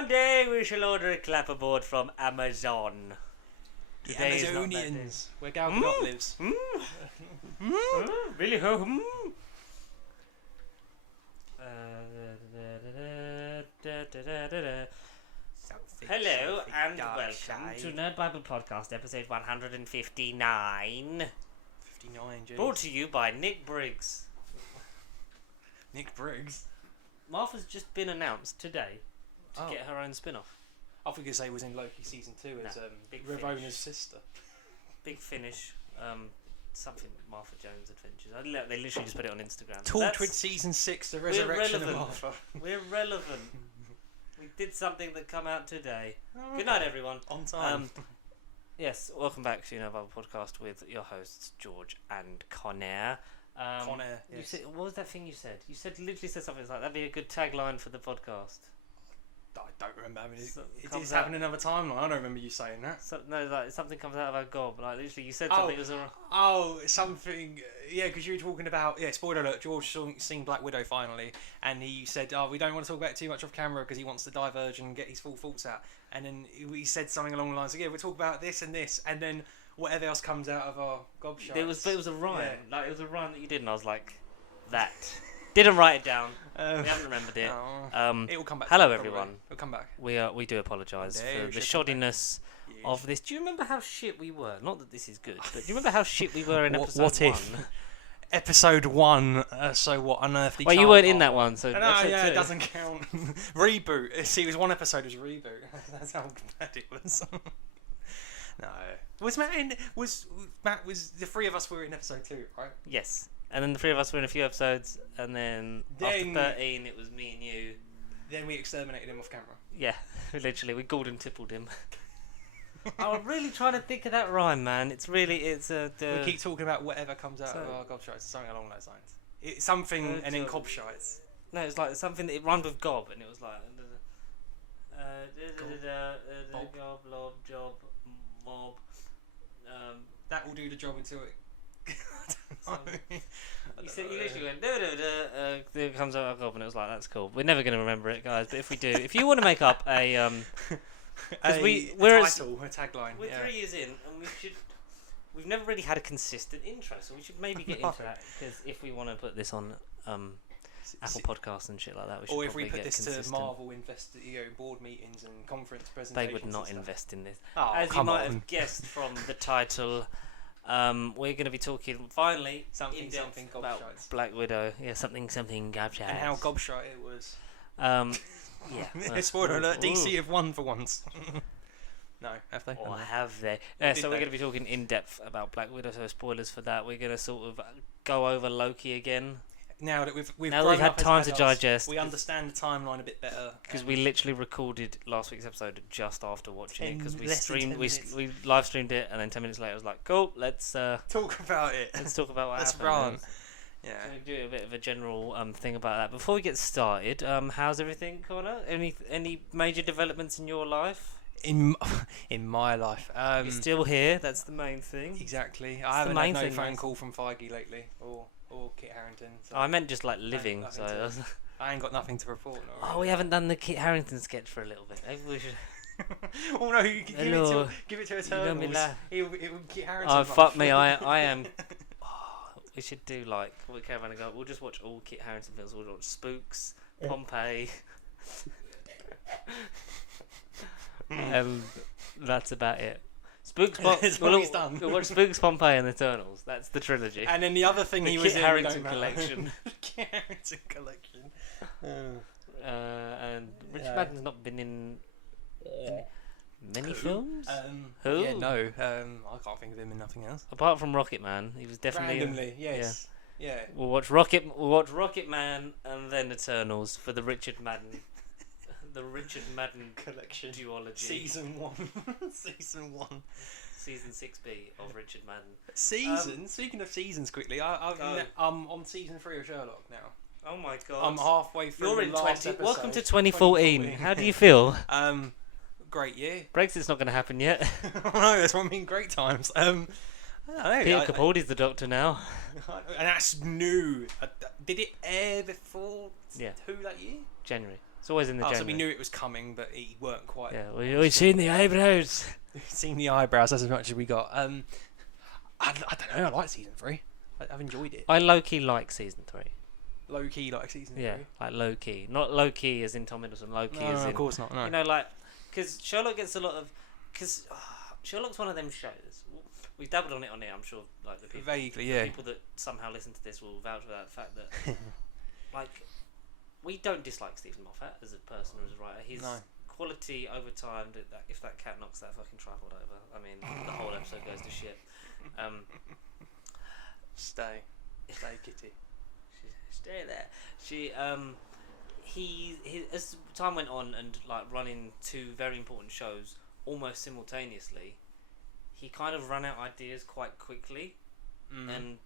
One day we shall order a clapperboard from Amazon. The Today is not that day. Amazonians, where Gal Gadot lives. Really? Hello and welcome to Nerd Bible Podcast, episode 159. 59, James. Brought to you by Nick Briggs. Nick Briggs. Martha's just been announced today to get her own spin-off. I think you say was in Loki season 2 as Big Ravona's Finish. sister. Big Finish. Something Martha Jones Adventures. They literally just put it on Instagram. Torchwood season 6, the resurrection of relevant. Martha. We're relevant. We did something that come out today. Good night, everyone. On time. Yes, welcome back to Nerd Bible Podcast with your hosts George and Conair. Conair, You yes. said, what was that thing you said? You literally said something like that'd be a good tagline for the podcast. I don't remember. It comes is out- having another timeline. I don't remember you saying that. So, no, like something comes out of our gob. Like literally, you said something. It was Something. Yeah, because you were talking about. Yeah, spoiler alert. George seen Black Widow finally, and he said, "Oh, we don't want to talk about it too much off camera because he wants to diverge and get his full thoughts out." And then he said something along the lines of, "Yeah, we'll talk about this and this," and then whatever else comes out of our gob shots. It was a rhyme. Yeah. Like it was a rhyme that you did, and I was like, that. Didn't write it down. We haven't remembered it. It will come back. Hello, to me, probably. everyone. It'll come back. We do apologise There for the should come shoddiness Yes. of this. Do you remember how shit we were? Not that this is good, but do you remember how shit we were in What- episode what 1? if? Episode 1. So what? Unearthly. Well, you Child weren't in Part that one, so No, episode yeah, 2. it doesn't count. Reboot. See, it was one episode. It was a reboot. That's how bad it was. No. Was Matt? Was the three of us were in episode 2, right? Yes. And then the three of us were in a few episodes, and then after 13, it was me and you. Then we exterminated him off camera. Yeah, literally, we Gordon Tippled him. I'm really trying to think of that rhyme, man. We keep talking about whatever comes out of our gobshites, something along those lines. It's something, and then gobshites. No, it's like something that it rhymed with gob, and it was like. Gob, lob, job, mob. That will do the job until it. You literally went it comes out of gob, and it was like, that's cool. We're never going to remember it, guys. But if we do, if you want to make up a we're a tagline. We're 3 years in, and we've never really had a consistent intro, so we should maybe get into that, because if we want to put this on Apple Podcasts and shit like that, we should or if we probably put get this consistent. to Marvel board meetings and conference presentations. They would not and stuff. invest in this. Oh, As you come might on. have guessed from the title, we're going to be talking finally Something about gobshites. Black Widow. Yeah, something gobshites. And how gobshite it was. Yeah. Spoiler alert, DC have won for once. No, have they? Or have they? Did So we're they? going to be talking in depth about Black Widow, so spoilers for that. We're going to sort of go over Loki again, Now that we've Now grown we've had up as time to adults, digest, we understand the timeline a bit better. because and we literally recorded last week's episode just after watching it, because we less than 10 streamed, minutes. we live streamed it, and then 10 minutes later I was like, cool, let's talk about it. talk about what Let's happened. run. Yeah. So we do a bit of a general thing about that. Before we get started, how's everything, Connor? Any major developments in your life? In my life, You're still here. That's the main thing. exactly. the I haven't main had no thing, phone mate. call from Feige lately, or Kit Harington. So I meant just like living. nothing So. to- I ain't got nothing to report. No, Oh, we haven't done the Kit Harington sketch for a little bit. Maybe we should. Oh no, you can Hello. give it to You know me Eternals. la- It will Kit Harington. Oh fuck me! I am. Oh, we should do like we caravan and go. We'll just watch all Kit Harington films. We'll watch Spooks, Pompeii, and that's about it. Spooks. That's what he's done. We'll watch Spooks, Pompeii, and Eternals. That's the trilogy. And then the other thing The he Kit was in, Harington we don't know. collection. Kit Harington collection. And Richard Yeah. Madden's not been in many films. Who? Yeah, no. I can't think of him in nothing else. Apart from Rocket Man, he was definitely. Randomly, yes. Yeah. We'll watch Rocket Man, and then Eternals for the Richard Madden, the Richard Madden Collection. duology. Season 1. Season 1. Season 6B of Richard Madden. Speaking of seasons, quickly, I'm on season 3 of Sherlock now. Oh my god! I'm halfway through. You're the in last 20. episode. Welcome to 2014. How do you feel? Great year. Brexit's not going to happen yet. No, that's what I mean. Great times. I don't know. Peter Capaldi's the Doctor now. And that's new. Did it air before Yeah. who that year? January. It's always in the So we January. knew it was coming, but he weren't quite. Yeah, we've seen the eyebrows. We've seen the eyebrows. That's as much as we got. I don't know. I like season 3. I've enjoyed it. I low-key like season 3. Low key like season 3. Yeah, like low-key. Not low-key as in Tom Hiddleston, low-key as in... of course not. No. You know, like... Because Sherlock gets a lot of... Because Sherlock's one of them shows. We've dabbled on it on here, I'm sure. Like the people, Vaguely, yeah. people that somehow listen to this will vouch for that fact that... like, we don't dislike Stephen Moffat as a person or as a writer. His quality over time, if that cat knocks that fucking tripod over, I mean, the whole episode goes to shit. Stay, Kitty. Stay there. He as time went on and like running 2 very important shows almost simultaneously, he kind of ran out ideas quite quickly, and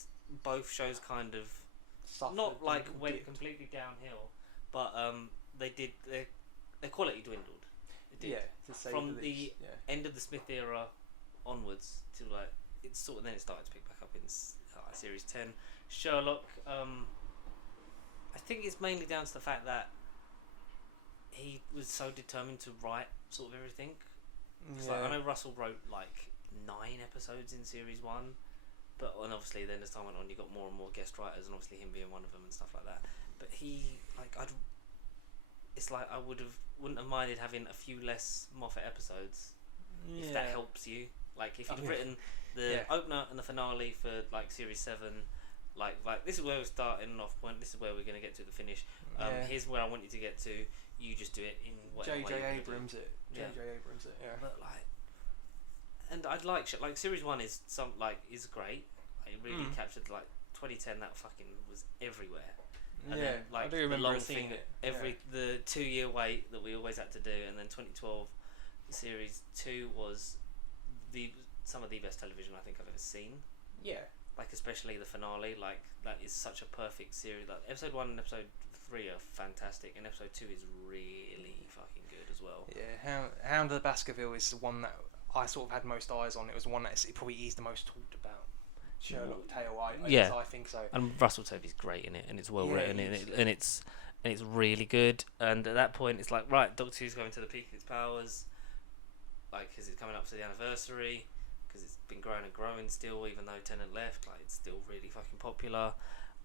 both shows kind of not like went completely downhill, but their quality dwindled. It did. Yeah, to say from the the least, yeah. end of the Smith era onwards to like it's sort of then it started to pick back up in series 10. Sherlock, I think it's mainly down to the fact that he was so determined to write sort of everything. Like, I know Russell wrote like 9 episodes in series 1, and obviously then as time went on you got more and more guest writers, and obviously him being one of them and stuff like that. But he it's like I wouldn't have minded having a few less Moffat episodes if that helps you. Like if you'd written the opener and the finale for like series 7, like this is where we're starting off point. This is where we're going to get to the finish. Here's where I want you to get to. You just do it in whatever way J.J. Abrams it. Yeah. J.J. Abrams it. Yeah. But like, and I'd like series 1 is is great. It really captured like 2010. That fucking was everywhere. And then, like, I do remember the long seeing thing, it. the 2-year wait that we always had to do, and then 2012 series 2 was some of the best television I think I've ever seen. Yeah. Like especially the finale, like that is such a perfect series. Like episode 1 and episode 3 are fantastic, and episode 2 is really fucking good as well. Yeah, Hound of the Baskerville is the one that I sort of had most eyes on. It was the one that it probably is the most talked about. Sherlock tale, I think so. And Russell Tovey's great in it, and it's well written, and it's really good. And at that point, it's like, right, Doctor Who's going to the peak of its powers, like because it's coming up to the anniversary, because it's been growing and growing still, even though Tennant left, like it's still really fucking popular.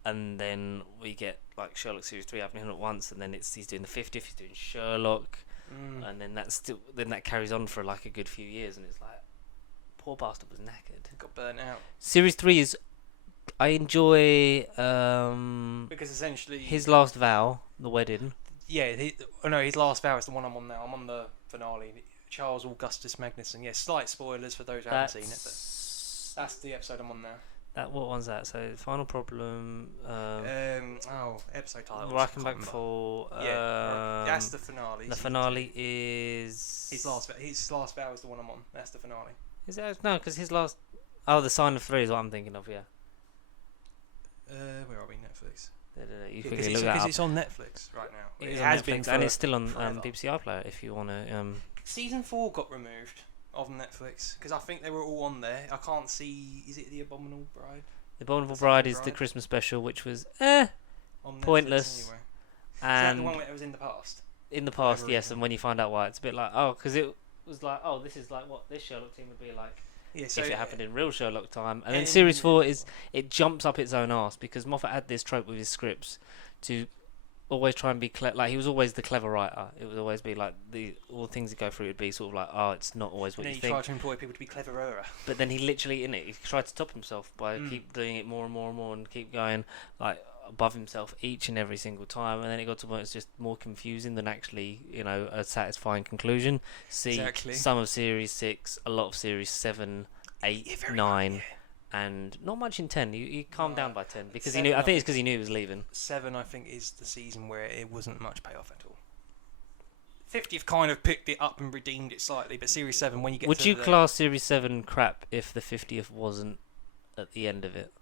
And then we get like Sherlock series 3 happening at once, and then he's doing the 50th, he's doing Sherlock, and then that carries on for like a good few years, and it's like, poor bastard was knackered. Got burnt out. Series 3 is, I enjoy because essentially his last vow, the wedding. Yeah, his last vow is the one I'm on now. I'm on the finale. Charles Augustus Magnuson. Yeah, slight spoilers for those who haven't seen it, but that's the episode I'm on now. What one's that? So Final Problem. Episode title. Rocking Back for. That's the finale. The finale is his last vow is the one I'm on. That's the finale. Is that no? Because his last. Oh, the Sign of 3 is what I'm thinking of. Yeah. Where are we? Netflix. You quickly look that up. It's on Netflix right now. It has been, and it's still on BBC iPlayer if you want to. Season 4 got removed of Netflix because I think they were all on there. I can't see. Is it The Abominable Bride? The Abominable Bride is the Christmas special, which was pointless. Anyway. And is that the one where it was in the past? In the past, yes. And when you find out why, it's a bit like because it was like this is like what this Sherlock team would be like. Yeah, so if it happened in real Sherlock time. And then series 4 it jumps up its own arse because Moffat had this trope with his scripts to always try and be like he was always the clever writer. It would always be like all the things he go through would be sort of like it's not always what you think. And then he tried to employ people to be cleverer. But then he literally he tried to top himself by keep doing it more and more and more and keep going like above himself each and every single time, and then it got to where it's just more confusing than actually a satisfying conclusion. Some of series 6, a lot of series 7, 8, 9, and not much in 10. He calmed down by 10 because he knew. I think it's because he knew he was leaving. 7, I think, is the season where it wasn't much payoff at all. 50th kind of picked it up and redeemed it slightly, but series 7 when you get. Would you class series 7 crap if the 50th wasn't at the end of it?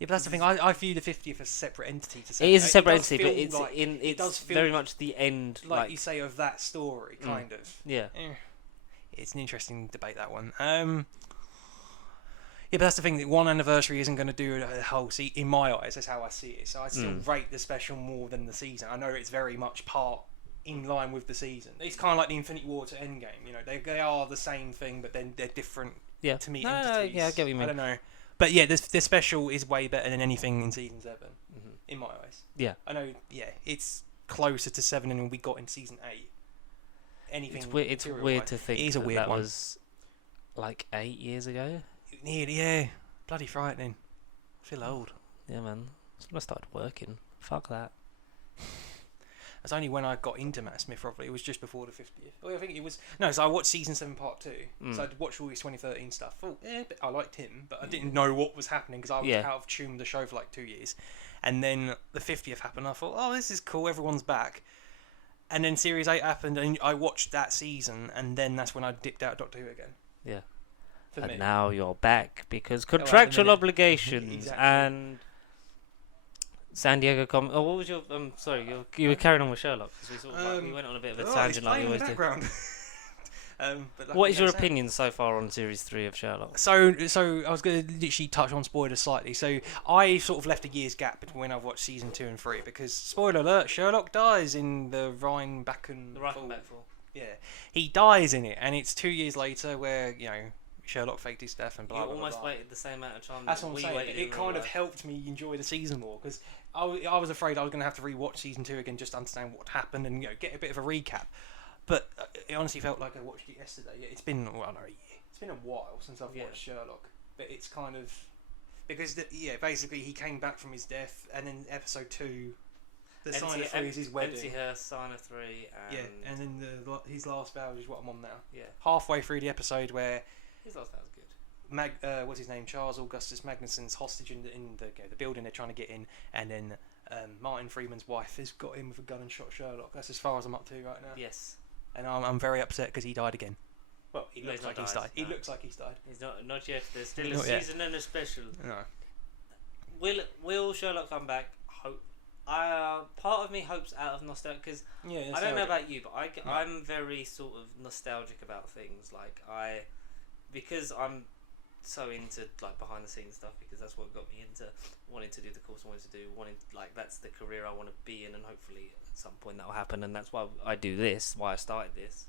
Yeah, but that's the thing. I view the 50th as a separate entity. It is a separate entity, but it's very much the end. Like you say, of that story, kind of. Yeah. It's an interesting debate, that one. Yeah, but that's the thing. That one anniversary isn't going to do a whole season. In my eyes, that's how I see it. So I still rate the special more than the season. I know it's very much part in line with the season. It's kind of like the Infinity War to Endgame. You know, they are the same thing, but then they're different. Yeah. To me, No, entities. yeah, I get what you mean. I don't know, but yeah, the special is way better than anything in season 7, in my eyes. Yeah. I know. Yeah, it's closer to 7 than we got in season 8. Anything. It's weird to think it is a weird that one. was like 8 years ago. Yeah, bloody frightening. I feel old. Yeah, man. That's when I started working. Fuck that. That's only when I got into Matt Smith, probably. It was just before the 50th. Well, I think it was... No, so I watched season 7 part 2. So I'd watched all his 2013 stuff. Oh, yeah, but I liked him, but I didn't know what was happening because I was out of tune with the show for like 2 years. And then the 50th happened. I thought, oh, this is cool. Everyone's back. And then Series 8 happened, and I watched that season, and then that's when I dipped out of Doctor Who again. Yeah. For And me. now you're back because contractual obligations Exactly. and San Diego Oh, what was your... sorry, you were carrying on with Sherlock. 'Cause we, sort of, we went on a bit of a tangent like we always do. But What is your opinion so far on Series 3 of Sherlock? So I was going to literally touch on spoilers slightly. So I sort of left a year's gap between when I've watched season 2 and 3 because, spoiler alert, Sherlock dies in the Rhinebecken Fall. Yeah, he dies in it, and it's 2 years later where, you know, Sherlock faked his death and blah, You blah, blah, almost blah. waited the same amount of time That's that what I'm we saying. waited in It kind real of life. helped me enjoy the season more because I was afraid I was going to have to rewatch season 2 again just to understand what happened and, you know, get a bit of a recap. But it honestly felt like I watched it yesterday. It's been a year. It's been a while since I've watched Sherlock, but it's kind of because basically he came back from his death, and then episode 2, the sign of 3 is his wedding. Empty Hearth, sign of 3, and and then his last vow is what I'm on now. Yeah, halfway through the episode where his last vow was good. What's his name? Charles Augustus Magnuson's hostage in the building they're trying to get in, and then Martin Freeman's wife has got him with a gun and shot Sherlock. That's as far as I'm up to right now. Yes. And I'm very upset because he died again. Well, he looks like he's died. No. He looks like he's died. He's not yet. There's still a Not yet. season and a special. No. Will Sherlock come back? Hope. Part of me hopes out of nostalgia because Yeah. I don't know about you, but I'm very sort of nostalgic about things. Like because I'm so into like behind the scenes stuff because that's what got me into wanting to do the course I wanted to do, that's the career I want to be in, and hopefully at some point that will happen, and that's why I do this, why I started this,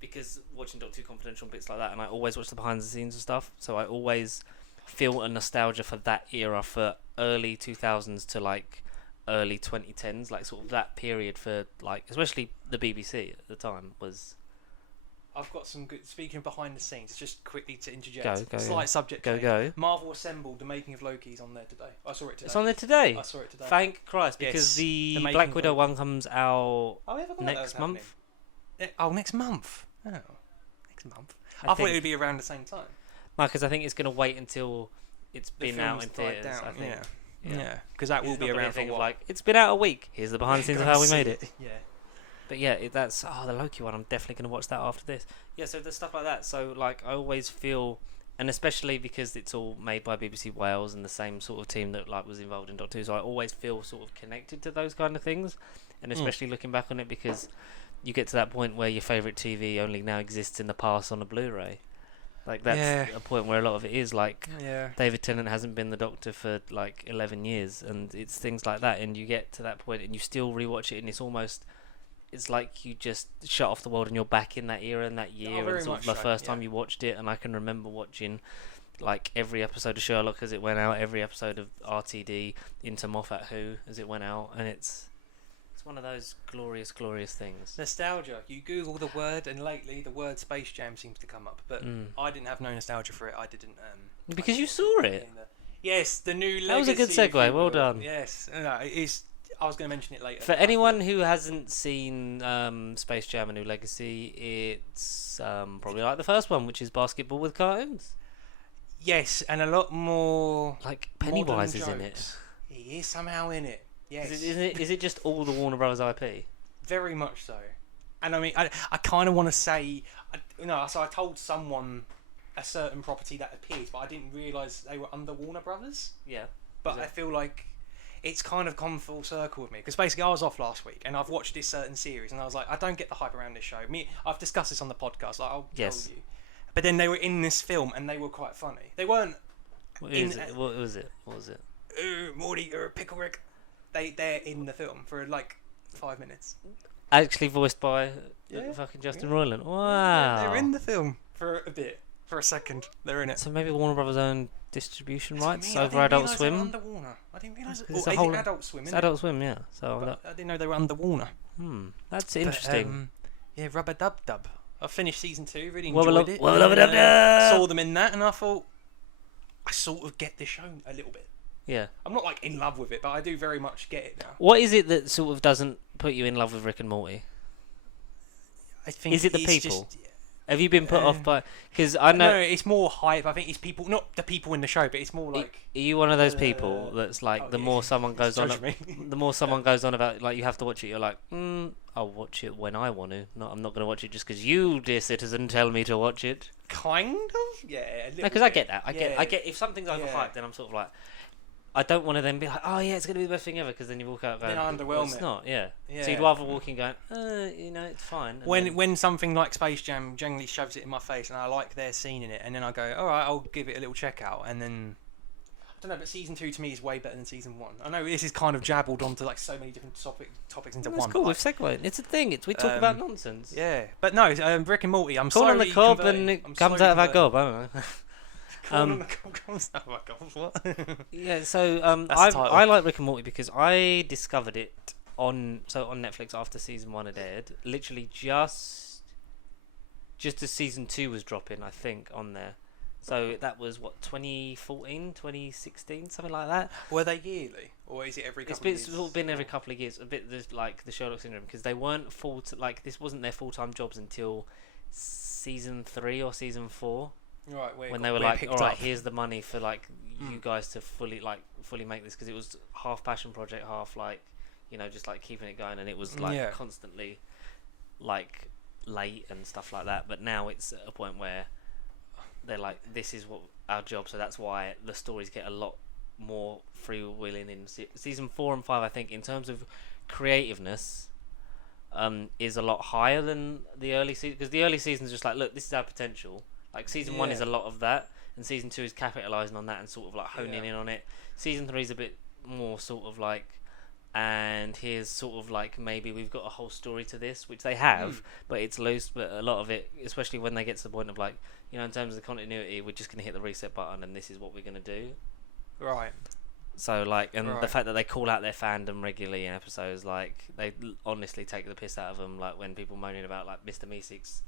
because watching Doctor Who Confidential and bits like that, and I always watch the behind the scenes and stuff, so I always feel a nostalgia for that era, for early 2000s to like early 2010s, like sort of that period for like especially the BBC at the time was. I've got some good. Speaking of behind the scenes, just quickly to interject. Go, Slight subject. Go. Marvel assembled the making of Loki's on there today. I saw it today. It's on there today. I saw it today. Thank Christ, Yes, because the the making Black of Widow Loki. one comes out Oh, I forgot that next was month. happening. Oh, next month. Oh, next month. I I thought it think. would be around the same time. No, because I think it's going to wait until it's The been out film's in died theaters. down, I think. Yeah, because that will It's be not gonna around a for a thing of while. like it's been out a week. Here's the behind the scenes of Go how we and made see it. Yeah. But yeah, that's the Loki one. I'm definitely going to watch that after this. Yeah, so there's stuff like that. So like I always feel, and especially because it's all made by BBC Wales and the same sort of team that like was involved in Doctor Who, so I always feel sort of connected to those kind of things, and especially looking back on it because you get to that point where your favourite TV only now exists in the past on a Blu-ray. Like that's a point where a lot of it is like Yeah. David Tennant hasn't been the Doctor for like 11 years, and it's things like that, and you get to that point and you still rewatch it, and it's like you just shut off the world and you're back in that era and that year, very and sort of much the so, first yeah. time you watched it. And I can remember watching like every episode of Sherlock as it went out, every episode of RTD into Moffat Who as it went out, and it's one of those glorious things. Nostalgia. You Google the word, and lately the word Space Jam seems to come up. But I didn't have no nostalgia for it. I didn't. Because you saw it. Yes, the new. That was a good Legacy, if segue, you well will. done. Yes, no, it is. I was going to mention it later. For anyone who hasn't seen Space Jam: A New Legacy, it's probably like the first one, which is basketball with cartoons. Yes, and a lot more. Like modern Pennywise is in it. jokes. He is somehow in it. Yes, Is it just all the Warner Brothers IP? very much so. And I mean, I kind of want to say, so I told someone a certain property that appears, but I didn't realise they were under Warner Brothers. Yeah. But Is I it? feel like it's kind of come full circle with me, because basically I was off last week and I've watched this certain series and I was like, I don't get the hype around this show. I've discussed this on the podcast, like I'll Yes. tell you. But then they were in this film and they were quite funny. They weren't What is it? What was it? What was it? Morty or Pickle Rick. They're in the film for like 5 minutes. Actually voiced by Yeah, fucking Justin yeah. Roiland. Yeah, Wow. they're in the film for a bit, for a second. They're in it. So maybe Warner Brothers own distribution To rights me, I over didn't Adult realise they were Swim. under Warner. I didn't realise it. It's Oh, a is whole- it Adult Swim? It's Isn't Adult Swim, yeah. So But I didn't know they were under Warner. that's But, interesting. yeah, Rubber Dub Dub. I finished season 2. Really Wubba enjoyed lub- it. wubba lubba dub dub. Saw them in that, and I thought I sort of get this show a little bit. Yeah. I'm not like in love with it, but I do very much get it now. What is it that sort of doesn't put you in love with Rick and Morty? I think Is it the it's people? Just, Have you been put off by? Because I no, know. it's more hype. I think it's people, not the people in the show, but it's more like. Are you one of those people that's like oh, the yeah, more someone goes on, judge me. the more someone goes on about like you have to watch it, you're like, I'll watch it when I want to. No, I'm not going to watch it just because you, dear citizen, tell me to watch it. Kind of, yeah. Because I get that. I Yeah. get if something's overhyped, Yeah. then I'm sort of like, I don't want to then be like, oh yeah, it's going to be the best thing ever, because then you walk out going, Then well, underwhelm it's it. not. Yeah. Yeah. So you'd rather walk in going, it's fine. And then- When something like Space Jam generally shoves it in my face, and I like their scene in it, and then I go, all right, I'll give it a little check out, and then. I don't know, but season 2 to me is way better than season 1. I know this is kind of jabbled onto like so many different topics into That's one. cool. but, We've segued. It's a thing. We talk about nonsense. Yeah, but no, Rick and Morty. I'm Corn on slowly the cob converting. and it I'm comes slowly out of our converting. gob. I don't know. Corn on the cob comes out of our gob. What? Yeah, so That's the title. I like Rick and Morty because I discovered it on Netflix after season 1 had aired. Literally just as season 2 was dropping, I think, on there. So that was what, 2014, 2016, something like that. Were they yearly, or is it every It's couple been, of years? sort of been every couple of years, a bit like the Sherlock syndrome, because they weren't this wasn't their full-time jobs until season 3 or season 4. Right, When they were like, all right, here's the money for like you guys to fully make this, because it was half passion project, half like, just like keeping it going, and it was like constantly like late and stuff like that. But now it's at a point where they're like, this is what our job, so that's why the stories get a lot more freewheeling in season 4 and 5. I think in terms of creativeness, is a lot higher than the early season, because the early season's just like, look, this is our potential. Like season 1 is a lot of that, and season 2 is capitalising on that and sort of like honing in on it. Season 3 is a bit more sort of like, and here's sort of like, maybe we've got a whole story to this, which they have, but it's loose. But a lot of it, especially when they get to the point of like, in terms of the continuity, we're just going to hit the reset button and this is what we're going to do. Right. So like, and the fact that they call out their fandom regularly in episodes, like they honestly take the piss out of them. Like when people moaning about like Mr. Meeseeks,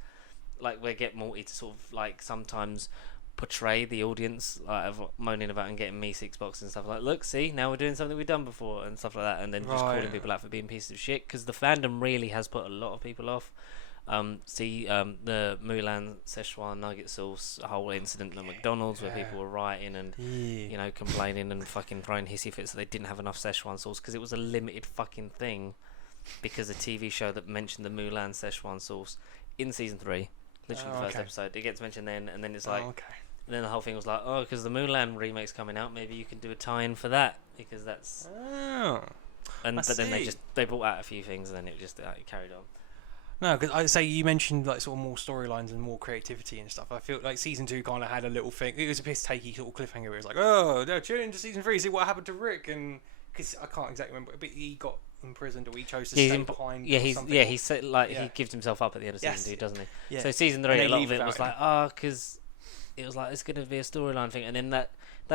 like we get Morty to sort of like sometimes portray the audience like of moaning about and getting Meeseeks boxes and stuff like, look, see, now we're doing something we've done before and stuff like that, and then just calling people out for being pieces of shit, because the fandom really has put a lot of people off. The Mulan Szechuan nugget sauce whole incident at McDonald's where people were rioting and complaining and fucking throwing hissy fits that they didn't have enough Szechuan sauce because it was a limited fucking thing, because a TV show that mentioned the Mulan Szechuan sauce in season 3, literally the first episode, it gets mentioned then, and then it's like, and then the whole thing was like, oh, because the Mulan remake's coming out, maybe you can do a tie-in for that, because that's but then they brought out a few things and then it just it carried on. No, because I'd say you mentioned like sort of more storylines and more creativity and stuff. I feel like season 2 kind of had a little thing. It was a piss takey sort of cliffhanger where it was like, oh, no, tune into season 3, see what happened to Rick, and because I can't exactly remember, but he got imprisoned or he chose to stay behind. He said like he gives himself up at the end of season 2, doesn't he? Yeah. So season 3, a lot of it was like, because it was like it's going to be a storyline thing, and then that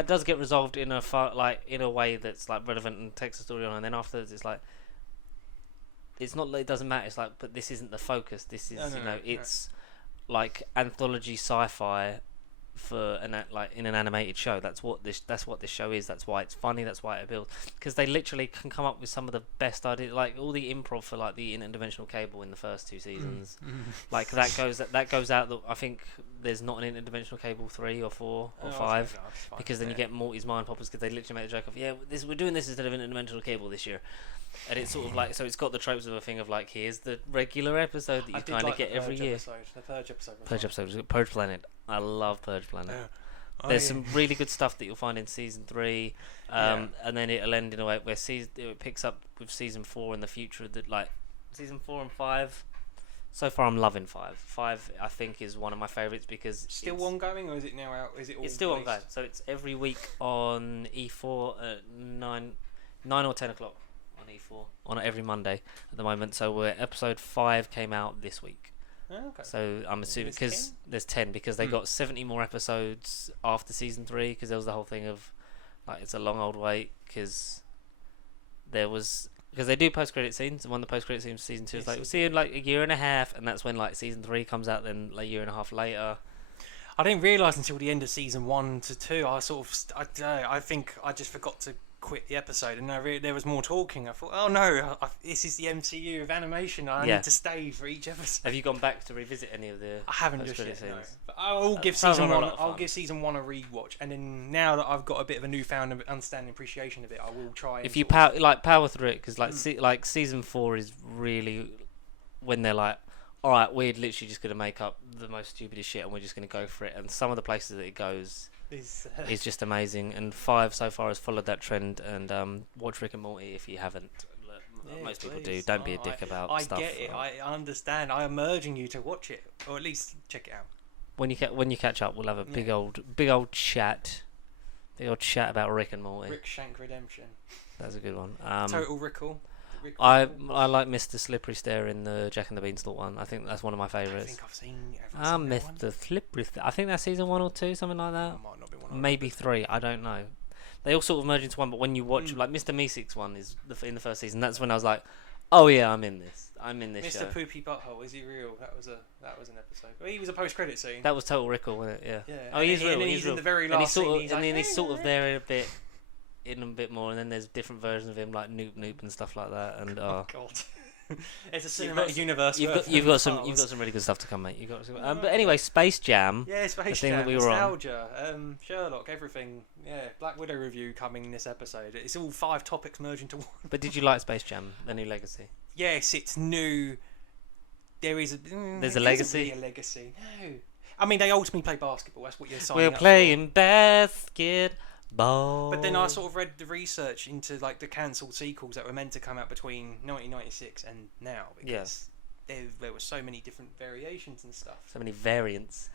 does get resolved in a way that's like relevant and takes the story on, and then afterwards it's like, it's not like it doesn't matter. It's like, but this isn't the focus. This is it's like anthology sci-fi for in an animated show. That's what this show is. That's why it's funny. That's why it appeals, because they literally can come up with some of the best ideas. Like all the improv for like the interdimensional cable in the first 2 seasons, like that goes out. I think there's not an interdimensional cable 3 or 4 or 5, because then you get Morty's mind poppers, because they literally make the joke of we're doing this instead of an interdimensional cable this year. And it's sort of like, so it's got the tropes of a thing of like, here's the regular episode that you kind of get every year. The Purge episode. Purge Planet. I love Purge Planet. There's some really good stuff that you'll find in season 3, and then it'll end in a way where it picks up with season 4 in the future. That like season 4 and 5 So far, I'm loving 5. 5, I think, is one of my favourites because Still it's, ongoing, or is it now out? Is it all it's still released? ongoing. So it's every week on E4 at 9 or 10 o'clock on E4 on every Monday at the moment. So episode 5 came out this week. Oh, okay. So I'm assuming There's because there's 10 because they got 70 more episodes after season 3 because there was the whole thing of like it's a long old wait because they do post credit scenes and one of the post credit scenes for season 2 is like we'll see you in like a year and a half, and that's when like season 3 comes out then like a year and a half later. I didn't realise until the end of season 1 to 2. I think I just forgot to quit the episode, and there was more talking. I thought, oh no, this is the MCU of animation. I need to stay for each episode. Have you gone back to revisit any of the? I haven't just post-credit yet. No. scenes? But I'll give sounds season like a 1. lot of I'll fun. give season 1 a rewatch, and then now that I've got a bit of a newfound understanding, appreciation of it, I will try. And If you sort of- power through it, because like season 4 is really when they're like, all right, we're literally just gonna make up the most stupidest shit and we're just gonna go for it. And some of the places that it goes is is just amazing. And 5 so far has followed that trend. And watch Rick and Morty if you haven't. Yeah, Most people do. please. Don't be a dick about I stuff. get it. I understand. I am urging you to watch it, or at least check it out. When you catch up, we'll have a big old chat. Big old chat about Rick and Morty. Rick Shank Redemption. That's a good one. Total Rickle. I like Mr. Slippery Stare in the Jack and the Beanstalk one. I think that's one of my I favourites. think I've seen. Mr. Slippery Stare. I think that's season 1 or 2, something like that. Might not be one. Maybe 3. I don't know. They all sort of merge into one, but when you watch like Mr. Meeseeks one is in the first season. That's when I was like, oh yeah, I'm in this. Mr. show. Poopy Butthole, is he real? That was an episode. Well, he was a post-credit scene. That was Total Rickle, wasn't it? Yeah. Yeah. Oh, he's and real. then He's he's real. in the very And he's last sort scene. of, He's and like, then he's sort of there in a bit more, and then there's different versions of him like Noop and stuff like that. And oh god. It's a You've cinematic got- universe. you've got some really good stuff to come, mate. But anyway, Space Jam. Yeah, Space thing Jam, that we were on. nostalgia, Sherlock, everything. Yeah, Black Widow review coming this episode. It's all 5 topics merged into one. But did you like Space Jam, the new Legacy? Yes, it's new. There is a. There's a it legacy? isn't really a legacy. No. I mean, they ultimately play basketball. That's what you're signing We're up playing basketball. for. But then I sort of read the research into like the cancelled sequels that were meant to come out between 1996 and now because there were so many different variations and stuff. So many variants.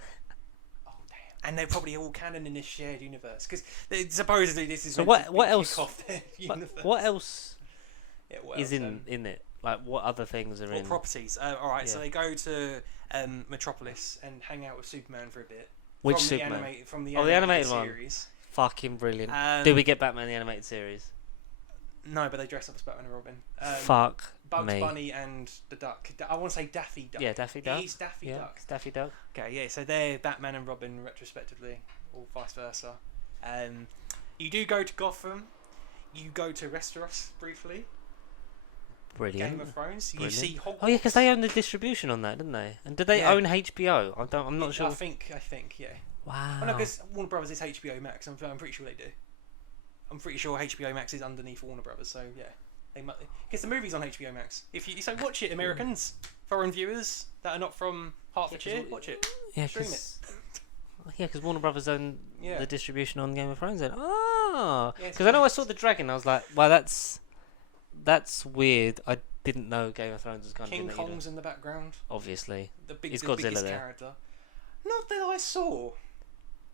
Oh damn! And they're probably all canon in this shared universe because supposedly this is. So meant to what kick else? off their universe. What else Yeah, what is else, in it? Like what other things are What in? properties? All right, so Yeah. they go to Metropolis and hang out with Superman for a bit. Which from Superman? From the The animated series. one. Fucking brilliant. Um, Do we get Batman the animated series? No, but they dress up as Batman and Robin. Fuck Bugs me. Bunny and the Duck. I want to say Daffy Duck. Yeah, Daffy Duck. He's Daffy Yeah, Duck. it's Daffy Duck. Okay, yeah, so they're Batman and Robin retrospectively, or vice versa. You do go to Gotham. You go to Westeros briefly. Brilliant. Game of Thrones. Brilliant. You see Hogwarts. Oh yeah, because they own the distribution on that, didn't they? And did they Yeah. own HBO? I'm not sure. I think, yeah. Wow. Well, no, because Warner Brothers is HBO Max. I'm pretty sure they do. I'm pretty sure HBO Max is underneath Warner Brothers. So yeah, they might. Because the movie's on HBO Max. If you so watch it, Americans, foreign viewers that are not from Hertfordshire, watch it. Yeah, Stream because Warner Brothers own Yeah. the distribution on Game of Thrones. Then, oh, Yeah, it's because I know I nice. saw the dragon. I was like, wow, that's weird. I didn't know Game of Thrones was kind King of in that Kong's in the background. obviously. The Is the Godzilla biggest there? character. Not that I saw,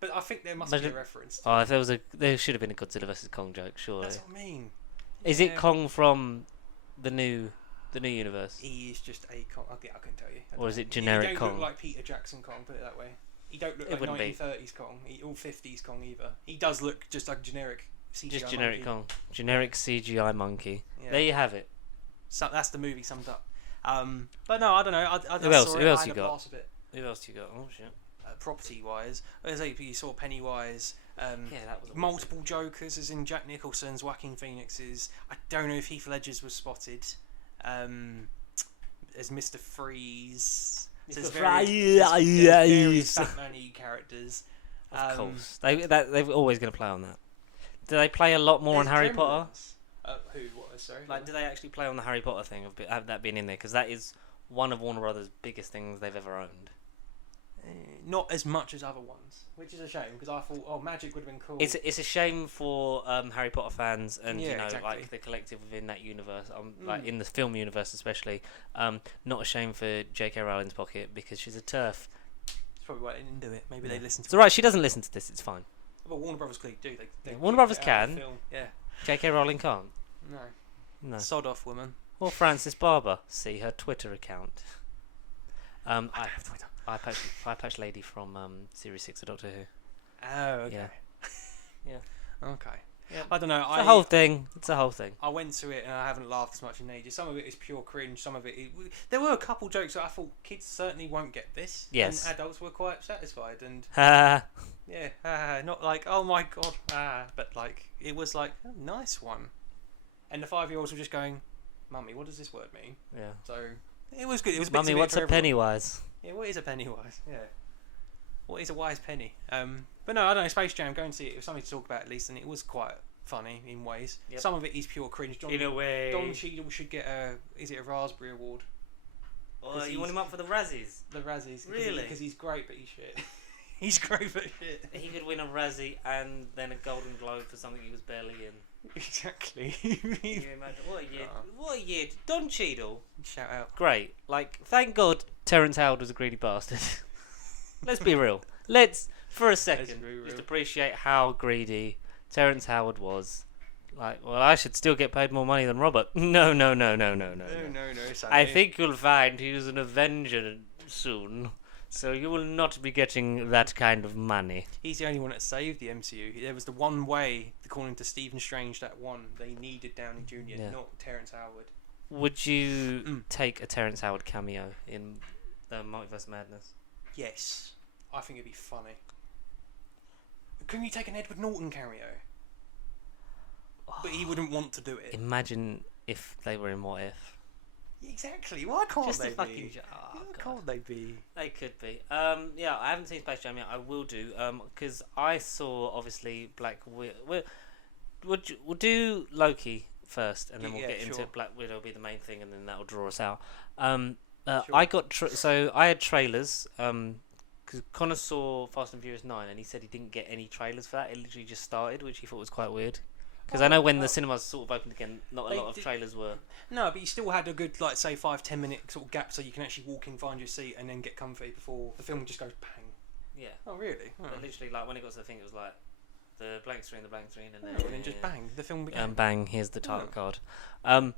but I think there must be Imagine- a reference. Oh, if there should have been a Godzilla versus Kong joke, surely. That's what I mean. Is it Yeah. Kong from the new universe? He is just a Kong. Okay, I couldn't tell you. I Or is don't it know. generic He don't Kong? look like Peter Jackson Kong. Put it that way. He don't look It like wouldn't be. 1930s Kong. Or 50s Kong either. He does look just like generic CGI. Just generic monkey. Kong, generic CGI monkey. Yeah. There you have it. So that's the movie summed up. But no, I don't know. I Who else? Saw Who it, else I had you a got? blast with it. Who else you got? Oh shit. Property wise, as you saw Pennywise. Yeah, that was Multiple Jokers, as in Jack Nicholson's, Joaquin Phoenix's. I don't know if Heath Ledger's was spotted. As Mr. Freeze. So there's various Batman-y characters. Of course, they're always going to play on that. Do they play a lot more on there's Harry Potter? Gremlins. Who? What? Sorry. Like, do they actually play on the Harry Potter thing of that being in there? Because that is one of Warner Brothers' biggest things they've ever owned. not as much as other ones, which is a shame because I thought, magic would have been cool. It's a shame for Harry Potter fans and Yeah, you know exactly. like the collective within that universe, like in the film universe especially. Not a shame for J.K. Rowling's pocket because she's a turf. It's probably why they didn't do it. Maybe they listened to It's alright. She doesn't listen to this. It's fine. But Warner Brothers clearly do. They Warner kicked Brothers it out of can. the film. Yeah. J.K. Rowling can't. No. No. Sod off, woman. Or Frances Barber. See her Twitter account. I don't have Twitter. Eye patch lady from Series 6 of Doctor Who. Oh, okay. Yeah. Okay. Yeah. I don't know. It's a whole thing. It's a whole thing. I went to it and I haven't laughed as much in ages. Some of it is pure cringe. Some of it is... There were a couple jokes that I thought kids certainly won't get this. Yes. And adults were quite satisfied. And Ha. yeah, not like, oh my god, but like, it was like, oh, nice one. And the 5-year-olds were just going, Mummy, what does this word mean? Yeah. So, it was good. It was Mummy, what's a pennywise? Yeah, what is a pennywise? Yeah. What is a wise penny? But no, I don't know. Space Jam, go and see it. It was something to talk about at least, and it was quite funny in ways. Yep. Some of it is pure cringe. In a way. Don Cheadle should get a Raspberry Award? Oh, you want him up for the Razzies? The Razzies. Really? Because he's great, but he's shit. He's great, but shit. He could win a Razzie and then a Golden Globe for something he was barely in. Exactly. Can you imagine? What a year! Oh. What a year! Don Cheadle, Shout out. great. Like, thank God Terrence Howard was a greedy bastard. Let's be real. Let's, for a second, be real. just appreciate how greedy Terrence Howard was. Like, well, I should still get paid more money than Robert. No. No, I think you'll find he's an Avenger soon, so you will not be getting that kind of money. he's the only one that saved the MCU. There was the one way, according to Stephen Strange, that one they needed Downey Jr., Yeah. not Terrence Howard. Would you take a Terrence Howard cameo in the Multiverse Madness? Yes, I think it'd be funny. Couldn't you take an Edward Norton cameo? But he wouldn't want to do it. Imagine if they were in What If. Exactly. Why can't Just they a fucking be? oh, Why God. can't they be? They could be. Yeah, I haven't seen Space Jam yet. I will do. Because I saw obviously Black Widow. We'll do Loki first, and then we'll Yeah, get into sure. Black Widow. Be the main thing, and then that'll draw us out. Sure. I got so I had trailers. Because Connor saw Fast and Furious 9, and he said he didn't get any trailers for that. It literally just started, which he thought was quite weird. Because I know when the cinemas sort of opened again, not a They lot of did- trailers were. No, but you still had a good, like, say, 5-10 minute sort of gap so you can actually walk in, find your seat, and then get comfy before the film just goes bang. Yeah. Oh, really? Oh. But literally, like, when it got to the thing, it was like the blank screen, and then. And then just bang, the film began. Bang, here's the title Oh. card.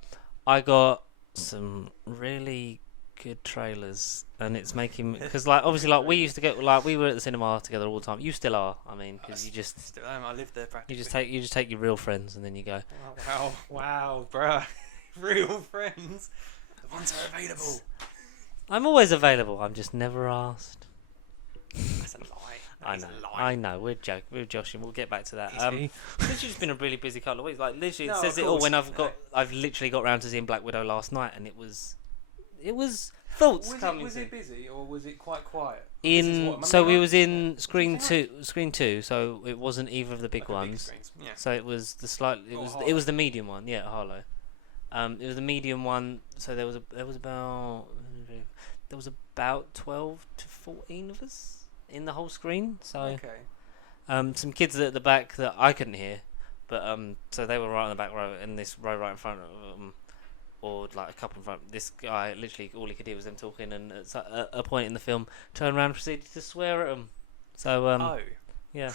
I got some really good trailers, and it's making because like obviously like we used to get like we were at the cinema together all the time. You still are, I mean, because you just Still am, I live there practically. you just take your real friends and then you go. Wow, bruh. Real friends. The ones that are available. I'm always available. I'm just never asked. That's a lie. That I is know. a lie. I know. We're joking. We're joshing. We'll get back to that. Is he? It's just been a really busy couple of weeks. Like literally, it No, says of it all. course. When I've literally got round to seeing Black Widow last night, and it was thoughts coming. Was it busy or was it quite quiet? So we was in Yeah. screen Was it screen two. So it wasn't either of the big Like the ones. screens. Yeah. So it was the slight. It Oh, was Harlow. it was the medium one. Yeah, Harlow. It was the medium one. So there was about 12 to 14 of us in the whole screen. So Okay. some kids at the back that I couldn't hear, but so they were right on the back row, and this row right in front of them, or like a couple in front. This guy literally all he could hear was them talking, and at a point in the film, turned around and proceeded to swear at them. So Oh. yeah.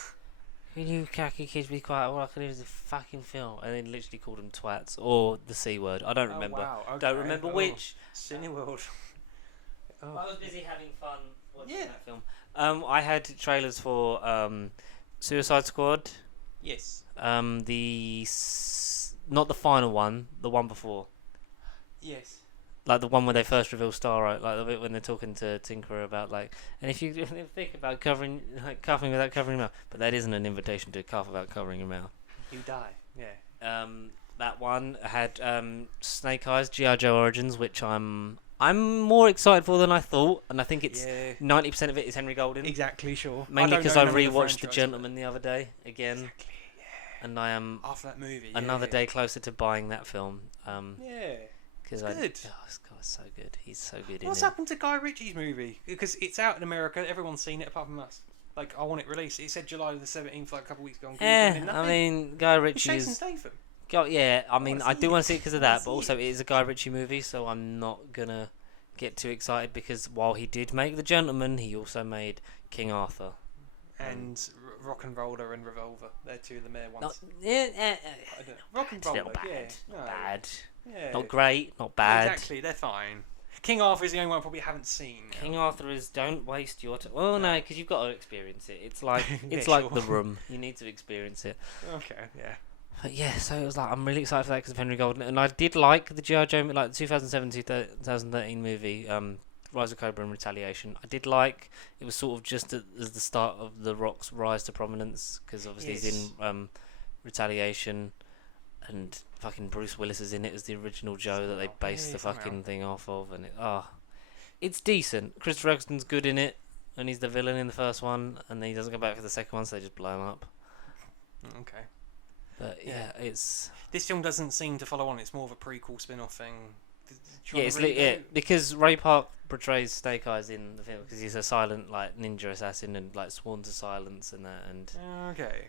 Can you khaki kids be quiet? All I can hear is a fucking film, and then literally called them twats or the C word. I don't remember. Oh, wow. Okay. Don't remember which. Cineworld. I was busy having fun watching Yeah. that film. I had trailers for Suicide Squad. Yes. Not the final one, the one before, Yes. like the one where they first reveal Starro, like the bit when they're talking to Tinkerer about like, and if you think about coughing without covering your mouth, but that isn't an invitation to cough without covering your mouth. You die. Yeah. That one had Snake Eyes G.I. Joe Origins, which I'm more excited for than I thought, and I think it's Yeah. 90% of it is Henry Golding. Exactly. Sure. Mainly don't because know I none of the rewatched The franchise, Gentleman the other day again, but- Exactly. Yeah. and I am After that movie. another yeah. day closer to buying that film. Yeah. because It's good. this guy's so good. He's so good What's in it. happened to Guy Ritchie's movie? Because it's out in America, everyone's seen it apart from us. Like, I want it released. It said July the 17th, like a couple of weeks ago. On Google, and I nothing. mean, Guy It's Ritchie Jason is. Statham. Yeah, I mean, wanna I see do it. want to see it because of I wanna that, but see also it is a Guy Ritchie movie, so I'm not gonna get too excited because while he did make The Gentleman, he also made King Arthur. And Rock and Roller and Revolver. They're two of the main ones. Yeah, I don't know. Rock and it's a Roller, little bad. yeah. No. Not bad. Yeah. Not great, not bad. Exactly, they're fine. King Arthur is the only one I probably haven't seen. King Arthur is don't waste your time. Well, no, because you've got to experience it. It's like Yeah, it's like sure. The Room. You need to experience it. Okay, yeah. But yeah, so it was like I'm really excited for that because of Henry Golden, and I did like the G.I. Joe, like the 2007-2013 movie, Rise of Cobra and Retaliation. I did like it was sort of just as the start of The Rock's rise to prominence because obviously he's in Retaliation, and fucking Bruce Willis is in it as the original Joe that they based the fucking thing off of, and it's decent. Christopher Eccleston's good in it, and he's the villain in the first one, and then he doesn't come back for the second one, so they just blow him up. Okay. But yeah, it's. This film doesn't seem to follow on. It's more of a prequel spin-off thing. Yeah, because Ray Park portrays Snake Eyes in the film because he's a silent like ninja assassin and like sworn to silence and that, and Okay.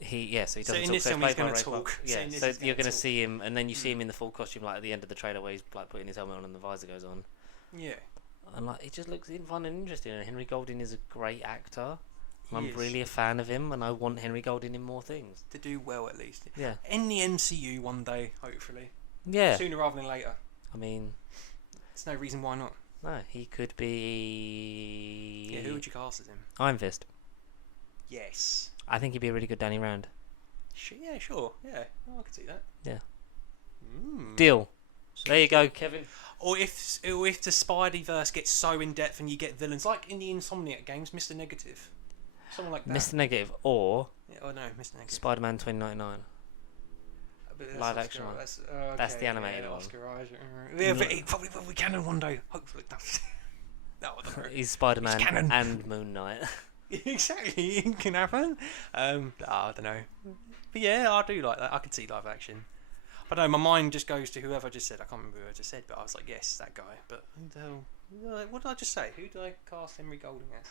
so he doesn't So in talk. this So film it's he's played by going Ray to Park. talk. Yeah, So so you're you're going to see him, and then you see him in the full costume like at the end of the trailer where he's like putting his helmet on and the visor goes on, Yeah. and like it just looks fun and interesting. And Henry Golding is a great actor. He I'm is. really a fan of him, and I want Henry Golding in more things. To do well at least. Yeah, In the MCU one day, hopefully. yeah. Sooner rather than later. I mean, There's no reason why not. no, he could be. Yeah, who would you cast as him? Iron Fist. Yes. I think he'd be a really good Danny Rand. Yeah, sure. Yeah, I could see that. Yeah. Mm. Deal. There you go, Kevin. Or if the Spideyverse gets so in depth and you get villains like in the Insomniac games, Mr. Negative, someone like that. Mr. Negative or Yeah, oh no, Mr. Negative. Spider-Man 2099. But that's live Oscar- action one. That's the animated one. Oscar Isaac. Yeah, but it probably will be canon one day. Hopefully. No, I don't know. He's Spider-Man It's canon. and Moon Knight. Exactly, it can happen. I don't know. But yeah, I do like that. I could see live action. But no, my mind just goes to whoever I just said. I can't remember who I just said, but I was like, yes, that guy. But who the hell? What did I just say? Who did I cast Henry Golding as?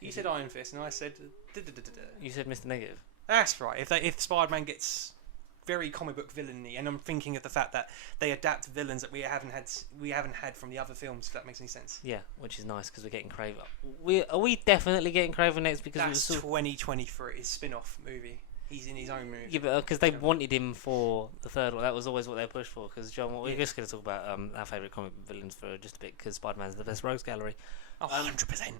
You said Iron Fist, and I said. You said Mr. Negative. That's right. If Spider-Man gets very comic book villainy, and I'm thinking of the fact that they adapt villains that we haven't had from the other films. If that makes any sense. Yeah, which is nice because we're getting Craven. Are we definitely getting Craven next because it was That's sort 2023. His spin-off movie. He's in his own movie. yeah, but because they wanted him for the third one, that was always what they pushed for. Because John, we're just going to talk about our favourite comic villains for just a bit because Spider-Man's the best rogues gallery. Oh, 100%.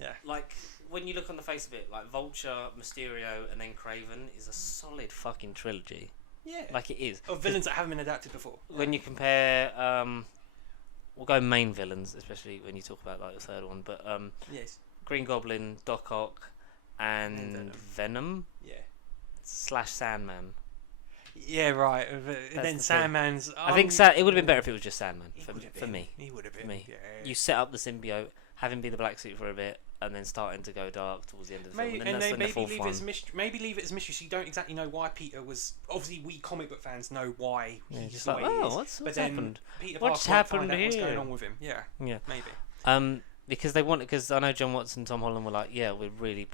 Yeah. Like when you look on the face of it, like Vulture, Mysterio, and then Craven is a solid fucking trilogy. Yeah. Like it is. Of villains that haven't been adapted before. When you compare, we'll go main villains, especially when you talk about like the third one. But Yes. Green Goblin, Doc Ock, and And Venom Yeah. / Sandman. Yeah, right. Then the thing. Sandman's. I think it would have been better if it was just Sandman He for would have for been. me. He would have been. For me. Yeah. You set up the symbiote, have him be the black suit for a bit, and then starting to go dark towards the end of the film. Maybe, And then that's when the maybe fourth leave one. it as mystery. Maybe leave it as mystery, so you don't exactly know why Peter was. Obviously, we comic book fans know why Yeah, he's just the like, way he oh, is. what's But then happened? Peter What's Parker won't find happened out what's here? going on with him. Yeah. Yeah. Maybe. Because they want, because I know John Watson and Tom Holland were like, yeah, we really